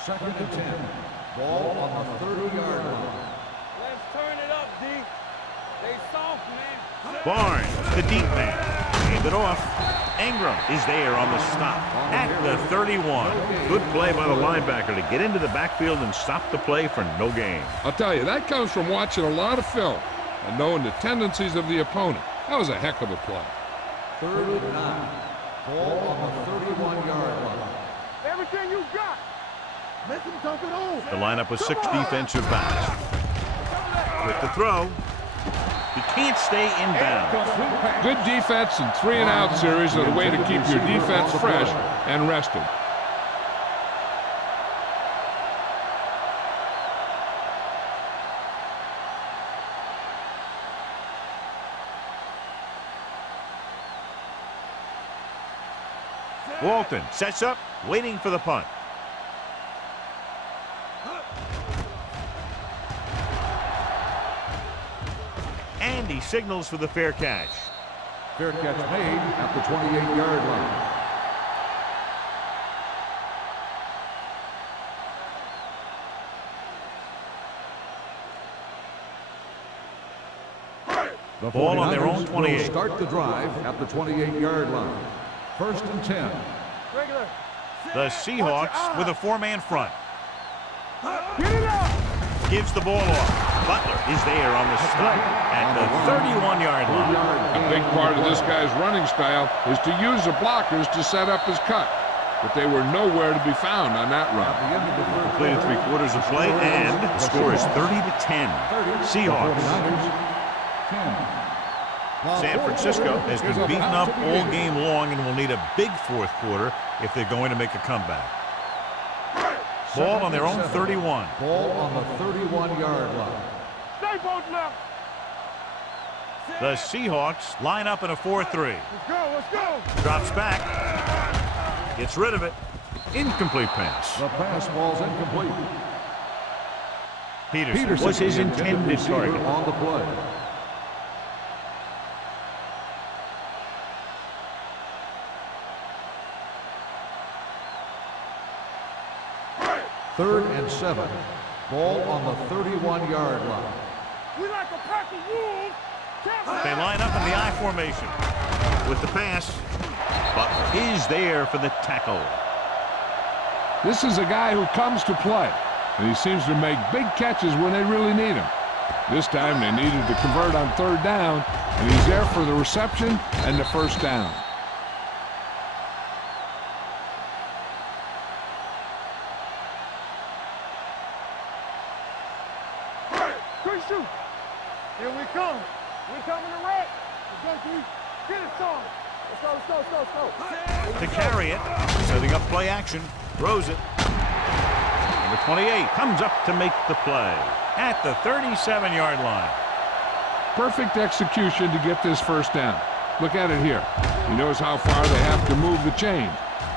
Second and 10. Ball on the 30-yard line. Let's turn it up, D. They soft, man. Barnes, the deep man, hand it off. Ingram is there on the stop at the 31. Good play by the linebacker to get into the backfield and stop the play for no gain. I'll tell you, that comes from watching a lot of film and knowing the tendencies of the opponent. That was a heck of a play. 3rd and 9. Ball on the 31-yard line. Everything you got. Make him dump it on. The lineup with 6 defensive backs. With the throw, he can't stay in bounds. Good defense and 3-and-out series are the way to keep your defense fresh and rested. Walton sets up, waiting for the punt. And he signals for the fair catch. Fair catch made at the 28-yard line. The Ball on their own 28. will start the drive at the 28-yard line. 1st and 10. Regular. The Seahawks with a 4-man front. Get it up. Gives the ball off. Butler is there on the stop at the 31-yard line. A big part of this guy's running style is to use the blockers to set up his cut. But they were nowhere to be found on that run. Completed 3/4 of play, and the score is 30-10. Seahawks. San Francisco has been beaten up all game long and will need a big 4th quarter if they're going to make a comeback. Ball on their own 31. Ball on the 31-yard line. Stay both left. The Seahawks line up in a 4-3. Let's go, let's go. Drops back. Gets rid of it. Incomplete pass. The pass ball's incomplete. Peterson was his intended target. On the play. Third and 7. Ball on the 31-yard line. We like a pack of wolves. They line up in the I formation. With the pass, Butler is there for the tackle. This is a guy who comes to play, and he seems to make big catches when they really need him. This time they needed to convert on 3rd down, and he's there for the reception and the 1st down. Shoot. Here we come. We coming to wreck. Get it started. Let's go, let's go, let's go, let's go. To carry it, setting up play action, throws it. Number 28 comes up to make the play at the 37-yard line. Perfect execution to get this 1st down. Look at it here. He knows how far they have to move the chain,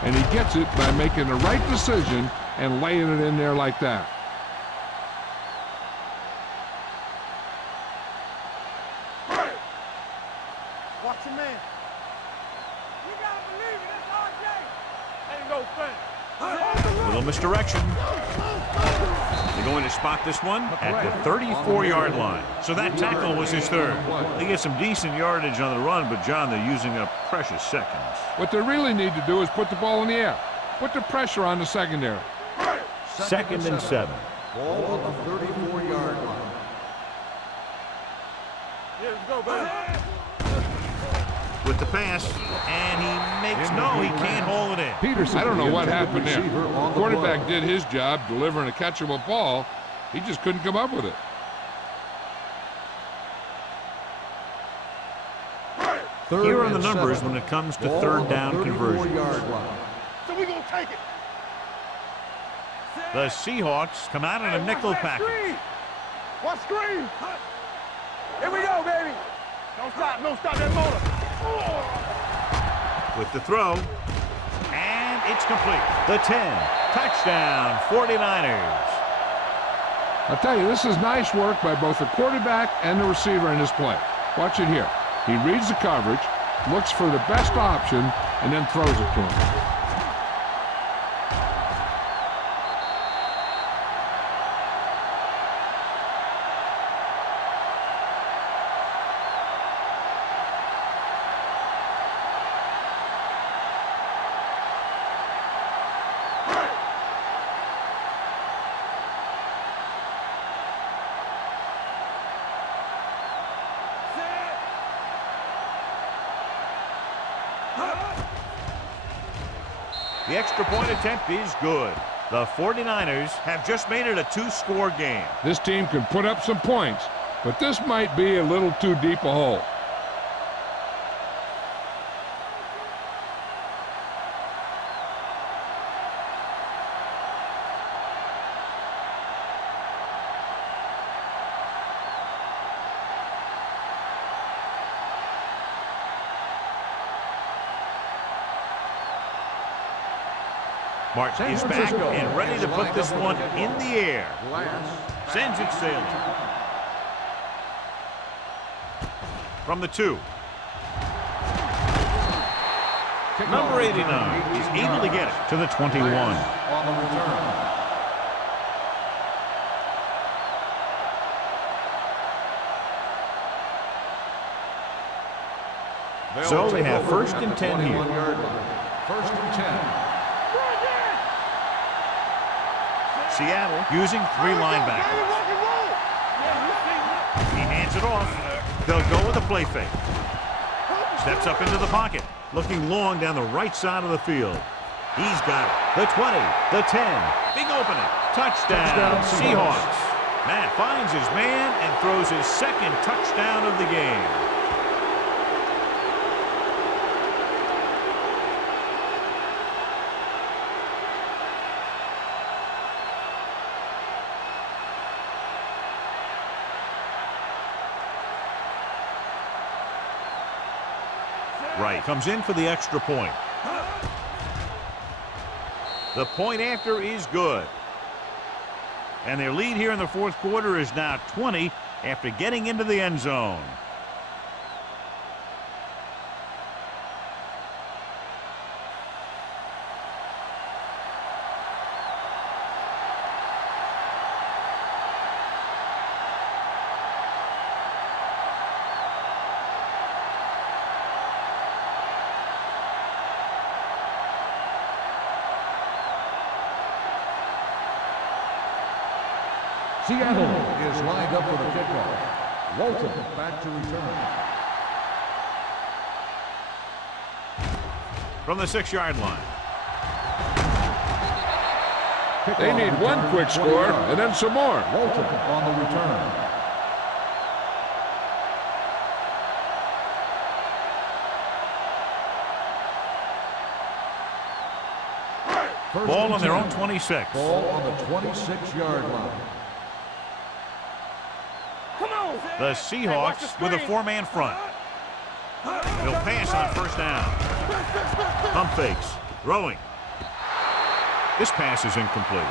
and he gets it by making the right decision and laying it in there like that. Little misdirection. They're going to spot this one at the 34-yard line. So that tackle was his third. They get some decent yardage on the run, but, John, they're using up precious seconds. What they really need to do is put the ball in the air. Put the pressure on the secondary. Second and 7. Ball on the 34-yard line. Yeah, let's go, baby. With the pass, and he makes he can't hold it in. Peterson, I don't know what happened there. receiver on the Quarterback play. did his job delivering a catchable ball. He just couldn't come up with it. Here are the numbers when it comes to third down conversions. So we gonna take it. The Seahawks come out in a nickel package. Watch screen. Here we go, baby. Don't stop that motor. With the throw, and it's complete. The 10, touchdown, 49ers. I'll tell you, this is nice work by both the quarterback and the receiver in this play. Watch it here. He reads the coverage, looks for the best option, and then throws it to him. The extra point attempt is good. The 49ers have just made it a two-score game. This team can put up some points, but this might be a little too deep a hole. Martin is back and ready to put this one in the air. Sends it sailing. From the 2. Number 89 is able to get it to the 21. On the return. So they have first and 10 here. First and 10. Seattle using 3 linebackers. He hands it off. They'll go with a play fake. Steps up into the pocket, looking long down the right side of the field. He's got it. The 20, the 10. Big opening. Touchdown, Seahawks. Matt finds his man and throws his second touchdown of the game. Right, comes in for the extra point. The point after is good. And their lead here in the fourth quarter is now 20 after getting into the end zone. Seattle is lined up for the kickoff. Walton back to return. From the 6-yard line. They need one quick score and then some more. Walton on the return. Ball on their own 26. Ball on the 26-yard line. The Seahawks with a 4-man front. They'll pass on first down. Pump fakes. Throwing. This pass is incomplete.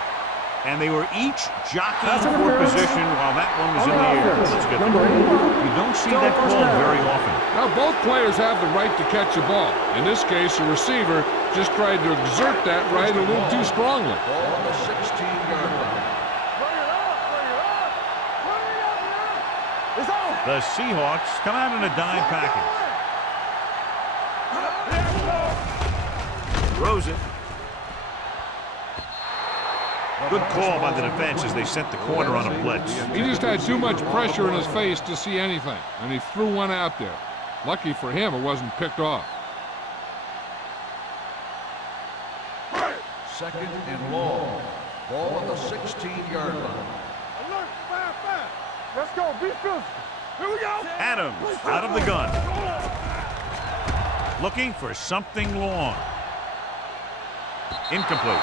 And they were each jockeying for position while that one was in the air. Let's get you don't see that call very often. Now, both players have the right to catch the ball. In this case, the receiver just tried to exert that right a little too strongly. The Seahawks come out in a dime package. Throws it. Good call by the defense as they sent the corner on a blitz. He just had too much pressure in his face to see anything, and he threw one out there. Lucky for him, it wasn't picked off. Second and long. Ball on the 16-yard line. Alert, fire, fire. Let's go, be physical. Here we go. Adams out of the gun. Looking for something long. Incomplete.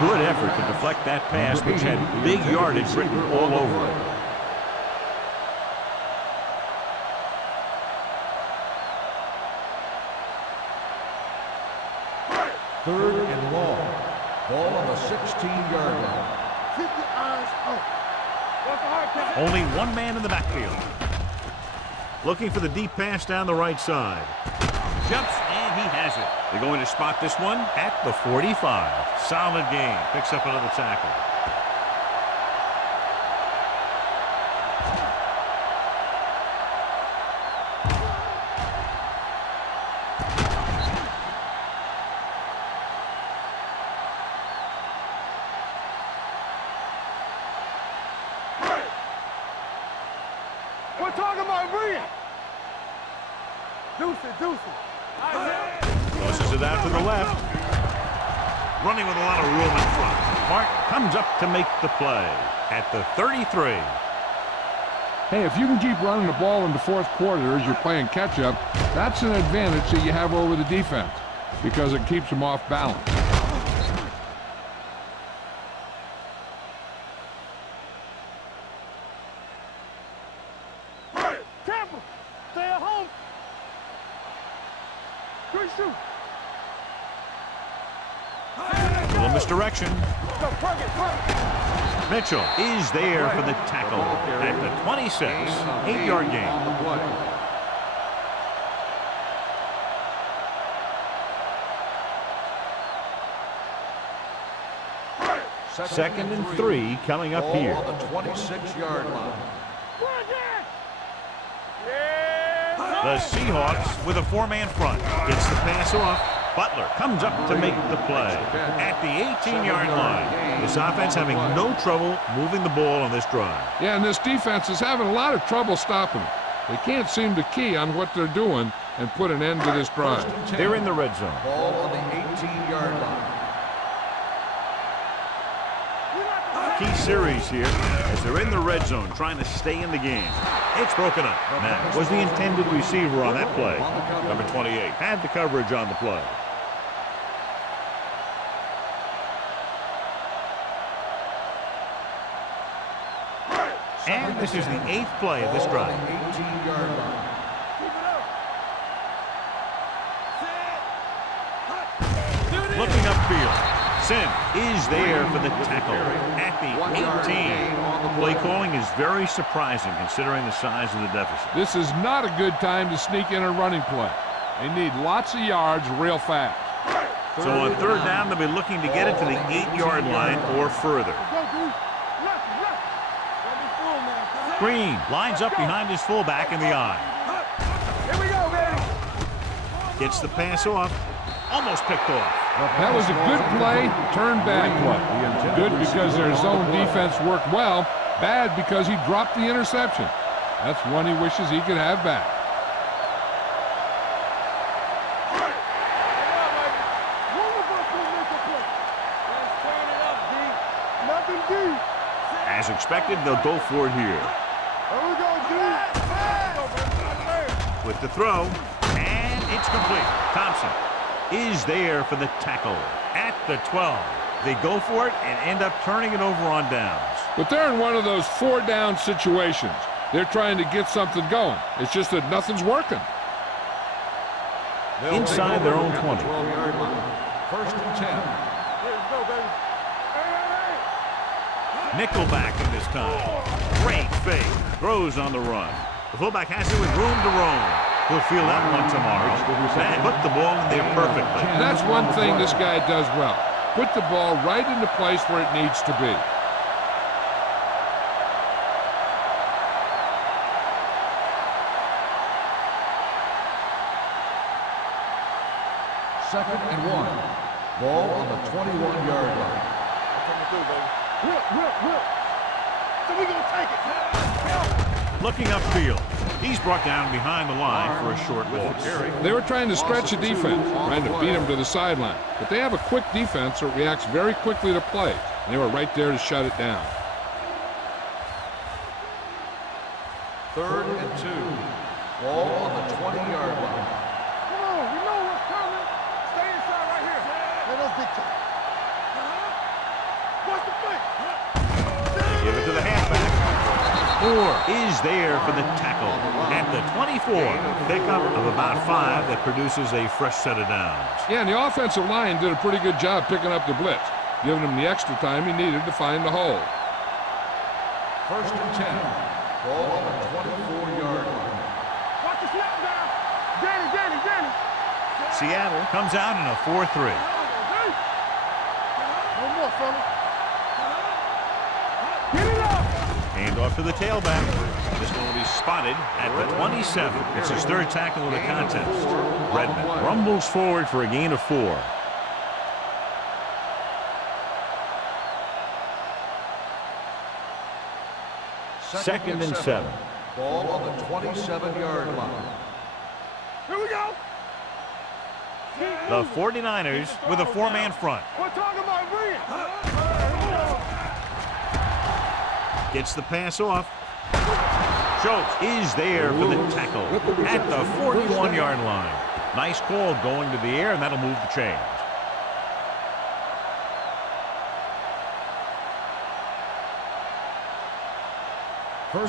Good effort to deflect that pass, which had big yardage written all over it. Third and long. Ball on the 16-yard line. Keep your eyes up. What's the hard catch? Only one man in the backfield. Looking for the deep pass down the right side. Jumps, and he has it. They're going to spot this one at the 45. Solid game. Picks up another tackle. We're talking about Bria. Deuce it, deuce it. Tosses it out to the left. Running with a lot of room in front. Mark comes up to make the play at the 33. Hey, if you can keep running the ball in the fourth quarter as you're playing catch-up, that's an advantage that you have over the defense because it keeps them off balance. Camper, stay at home. Good shoot. A little misdirection. Go, plug it. Mitchell is there for the tackle at the 26. 8-yard gain. On the play. Second and 3 coming up Ball here. on the 26-yard line. The Seahawks with a 4-man front. Gets the pass off. Butler comes up to make the play at the 18-yard line. This offense having no trouble moving the ball on this drive. Yeah, and this defense is having a lot of trouble stopping them. They can't seem to key on what they're doing and put an end to this drive. They're in the red zone. Ball on the 18-yard line. Key series here as they're in the red zone trying to stay in the game. It's broken up. That was the intended receiver on that play. Number 28 had the coverage on the play. And this is the 8th play of this drive. 18-yard line. Looking upfield. Sin is there for the tackle at the 18. Play calling is very surprising considering the size of the deficit. This is not a good time to sneak in a running play. They need lots of yards real fast. So on third down, they'll be looking to get it to the 8-yard line or further. Go, dude. Left, left. Don't be fooled, man. Green lines up behind his fullback in the eye. Here we go, baby. Gets the pass off. Almost picked off. That was a good play, turned bad play. Good because their zone defense worked well, bad because he dropped the interception. That's one he wishes he could have back. Nothing deep. As expected, they'll go for it here. Here we go, dude. With the throw, and it's complete. Thompson is there for the tackle at the 12. They go for it and end up turning it over on downs. But they're in one of those 4-down situations. They're trying to get something going. It's just that nothing's working. Inside their own 20. 12-yard line. First and 10. Let's go, baby. Nickelback in this time. Great fake. Throws on the run. The fullback has it with room to roam. He'll feel that one tomorrow. And put the ball in there perfectly. That's one thing this guy does well. Put the ball right in the place where it needs to be. Second and 1. Ball on the 21-yard line. Coming through, baby. Whip. So we gonna take it. Looking upfield. He's brought down behind the line for a short loss. They were trying to stretch the defense, trying to beat him to the sideline. But they have a quick defense that reacts very quickly to play. And they were right there to shut it down. Third and 2. Ball on the 20-yard line. Come on, we know what's coming. Stay inside right here. Let us dictate. What's the play? Give it to the halfback. Moore is there for the tackle. At the 24, pickup of about 5 that produces a fresh set of downs. Yeah, and the offensive line did a pretty good job picking up the blitz, giving him the extra time he needed to find the hole. First and 10. Ball on the 24-yard line. Watch the snap down. Danny. Seattle comes out in a 4-3. One more, fella. Get it up. Hand off to the tailback. This one will be spotted at the 27. It's his 3rd tackle of the contest. Redmond rumbles forward for a gain of 4. Second and 7. Ball on the 27-yard line. Here we go. The 49ers with a 4-man front. We're talking about brilliant. Gets the pass off. Schultz is there for the tackle at the 41-yard line. Nice call going to the air, and that'll move the chains.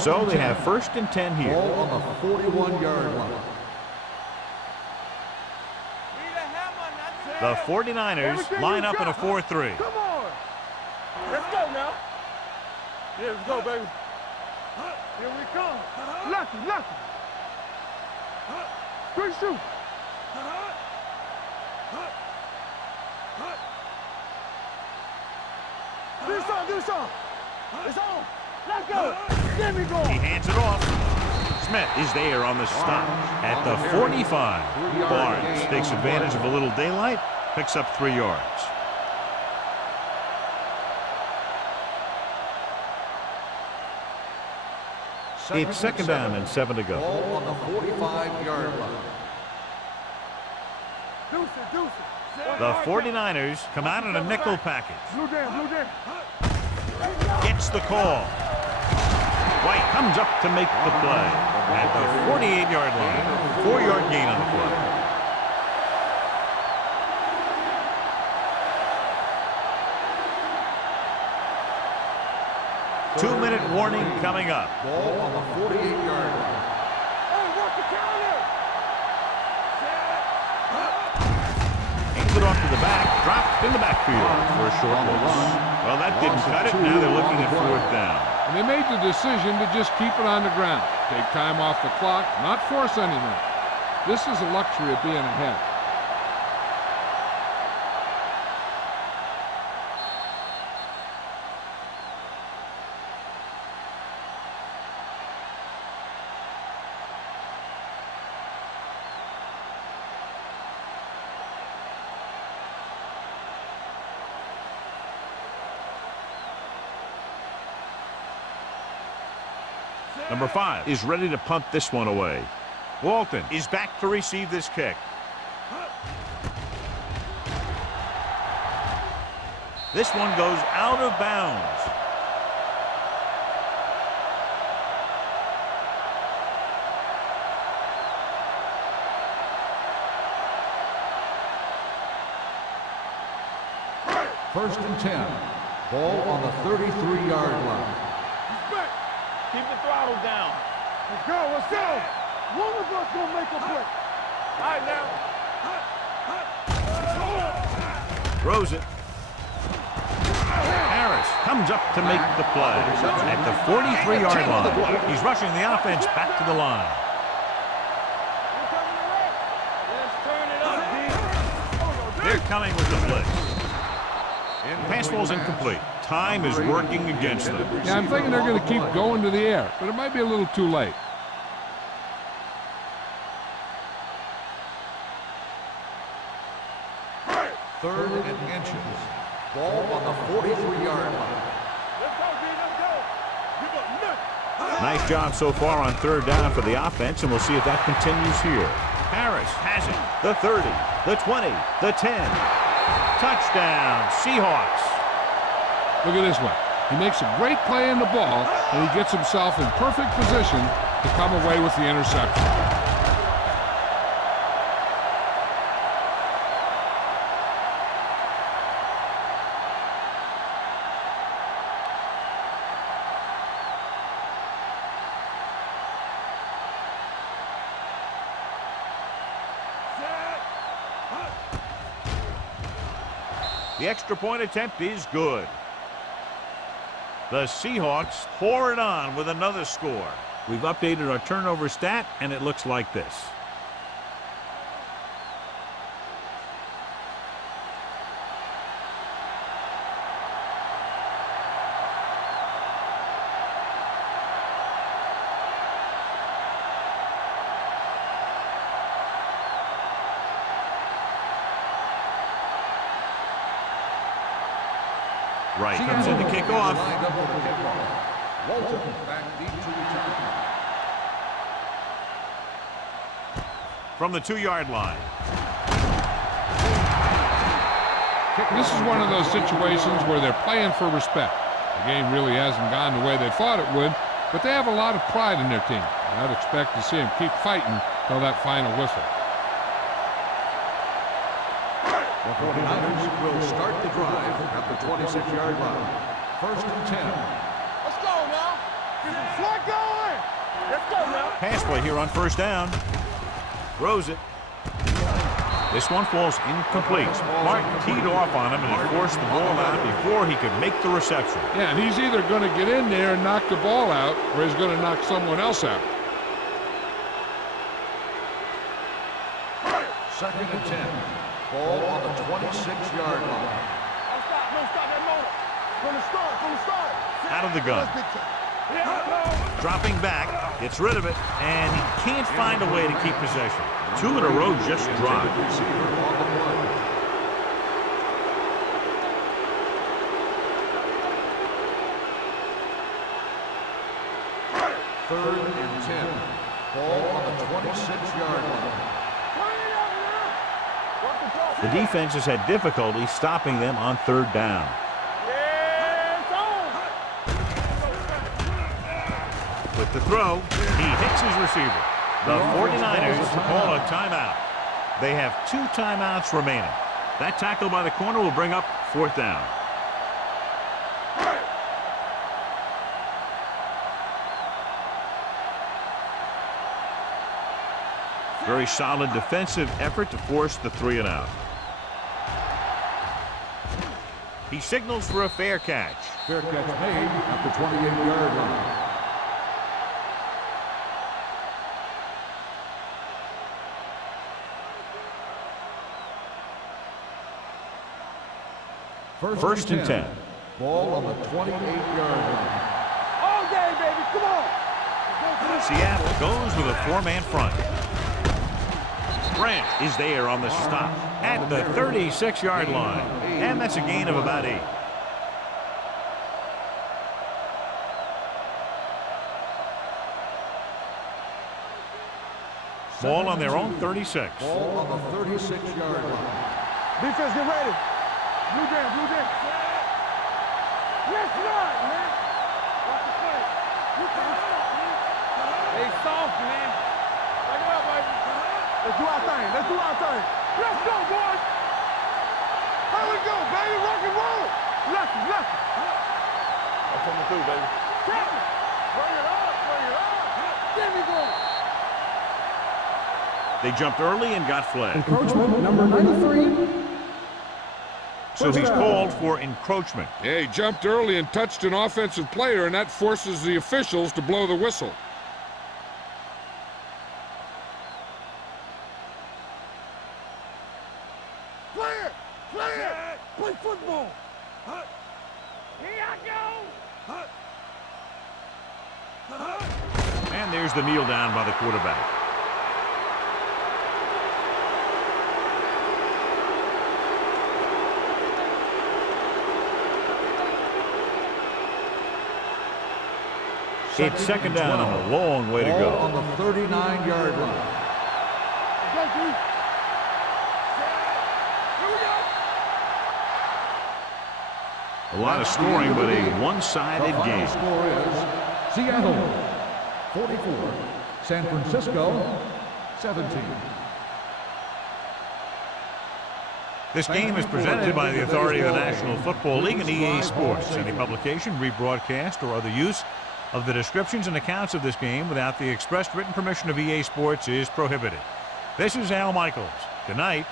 So they have 1st and 10 here. Ball on the 41-yard line. The 49ers line up in a 4-3. Come on. Let's go now. Yeah, let's go, baby. Here we come. Lucky. Quick shoot. Do some. It's on. Let's go. There we go. He hands it off. Smith is there on the stop at the 45. Barnes takes advantage of a little daylight, picks up 3 yards. It's 2nd down and 7 to go. Ball on the 45-yard line. Deuce. The 49ers come out in a nickel package. Blue down. Gets the call. White comes up to make the play at the 48-yard line. 4-yard gain on the play. Two-minute warning coming up. Ball on the 48-yard line. Work the counter. Hands it off to the back. Dropped in the backfield for a short loss. Well, that didn't cut it. Now they're looking at 4th down. And they made the decision to just keep it on the ground. Take time off the clock, not force anything. This is a luxury of being ahead. Number 5 is ready to punt this one away. Walton is back to receive this kick. This one goes out of bounds. First and 10. Ball on the 33-yard line. Keep the throttle down. Let's go. One of us gonna make a play. All right, now. Throws it. Harris comes up to make the play at the 43-yard line. He's rushing the offense back to the line. Let's turn it up, D. They're coming with the blitz. Pass ball's incomplete. Time is working against them. Yeah, I'm thinking they're going to keep going to the air, but it might be a little too late. 3rd and inches. Ball on the 43-yard line. Let's go, D. Let's go. Give up nothing. Nice job so far on 3rd down for the offense, and we'll see if that continues here. Harris has it. The 30, the 20, the 10. Touchdown, Seahawks. Look at this one. He makes a great play in the ball, and he gets himself in perfect position to come away with the interception. The extra point attempt is good. The Seahawks pour it on with another score. We've updated our turnover stat, and it looks like this. Right, comes in to kick off. Walton back deep to return. From the 2-yard line. This is one of those situations where they're playing for respect. The game really hasn't gone the way they thought it would, but they have a lot of pride in their team. I'd expect to see them keep fighting till that final whistle. The 49ers will start the drive at the 26-yard line. 1st and 10. Let's go now. Get some slot going. Let's go now. Pass play here on 1st down. Throws it. This one falls incomplete. Martin teed off on him, and he forced the ball out before he could make the reception. Yeah, and he's either going to get in there and knock the ball out, or he's going to knock someone else out. 2nd and 10. Ball on the 26-yard line. Don't stop that motor. From the start. Out of the gun. Dropping back, gets rid of it, and he can't find a way to keep possession. 2 in a row just dropped. Receiver on the play. Third and 10. Ball on the 26-yard line. The defense has had difficulty stopping them on 3rd down. With the throw, he hits his receiver. The 49ers call a timeout. They have 2 timeouts remaining. That tackle by the corner will bring up 4th down. Very solid defensive effort to force the 3-and-out. He signals for a fair catch. Fair catch made at the 28-yard line. First and 10. Ball on the 28-yard line. All day, baby. Come on. Seattle goes with a 4-man front. Grant is there on the stop at the 36-yard line. And that's a gain of about 8. Ball on their own 36. Ball on the 36-yard line. Defense, get ready. Blue jam. Yes, not, man. Watch the play. They soft, man. Back it up, baby. Let's do our thing. Let's go, boys. How we go, baby? Rock and roll. Lucky. That's on the 2, baby. Bring it up. There we go. They jumped early and got flagged. Encroachment number 93. So he's called for encroachment. Yeah, he jumped early and touched an offensive player, and that forces the officials to blow the whistle. Play football. Here I go. And there's the kneel down by the quarterback. It's second down and a long way to Ball go. on the 39-yard line. A lot of scoring, but a one-sided The final game. score is Seattle 44, San Francisco 17. This game is presented by the authority of the National Football League and EA Sports. Any publication, rebroadcast, or other use of the descriptions and accounts of this game without the expressed written permission of EA Sports is prohibited. This is Al Michaels. Good night.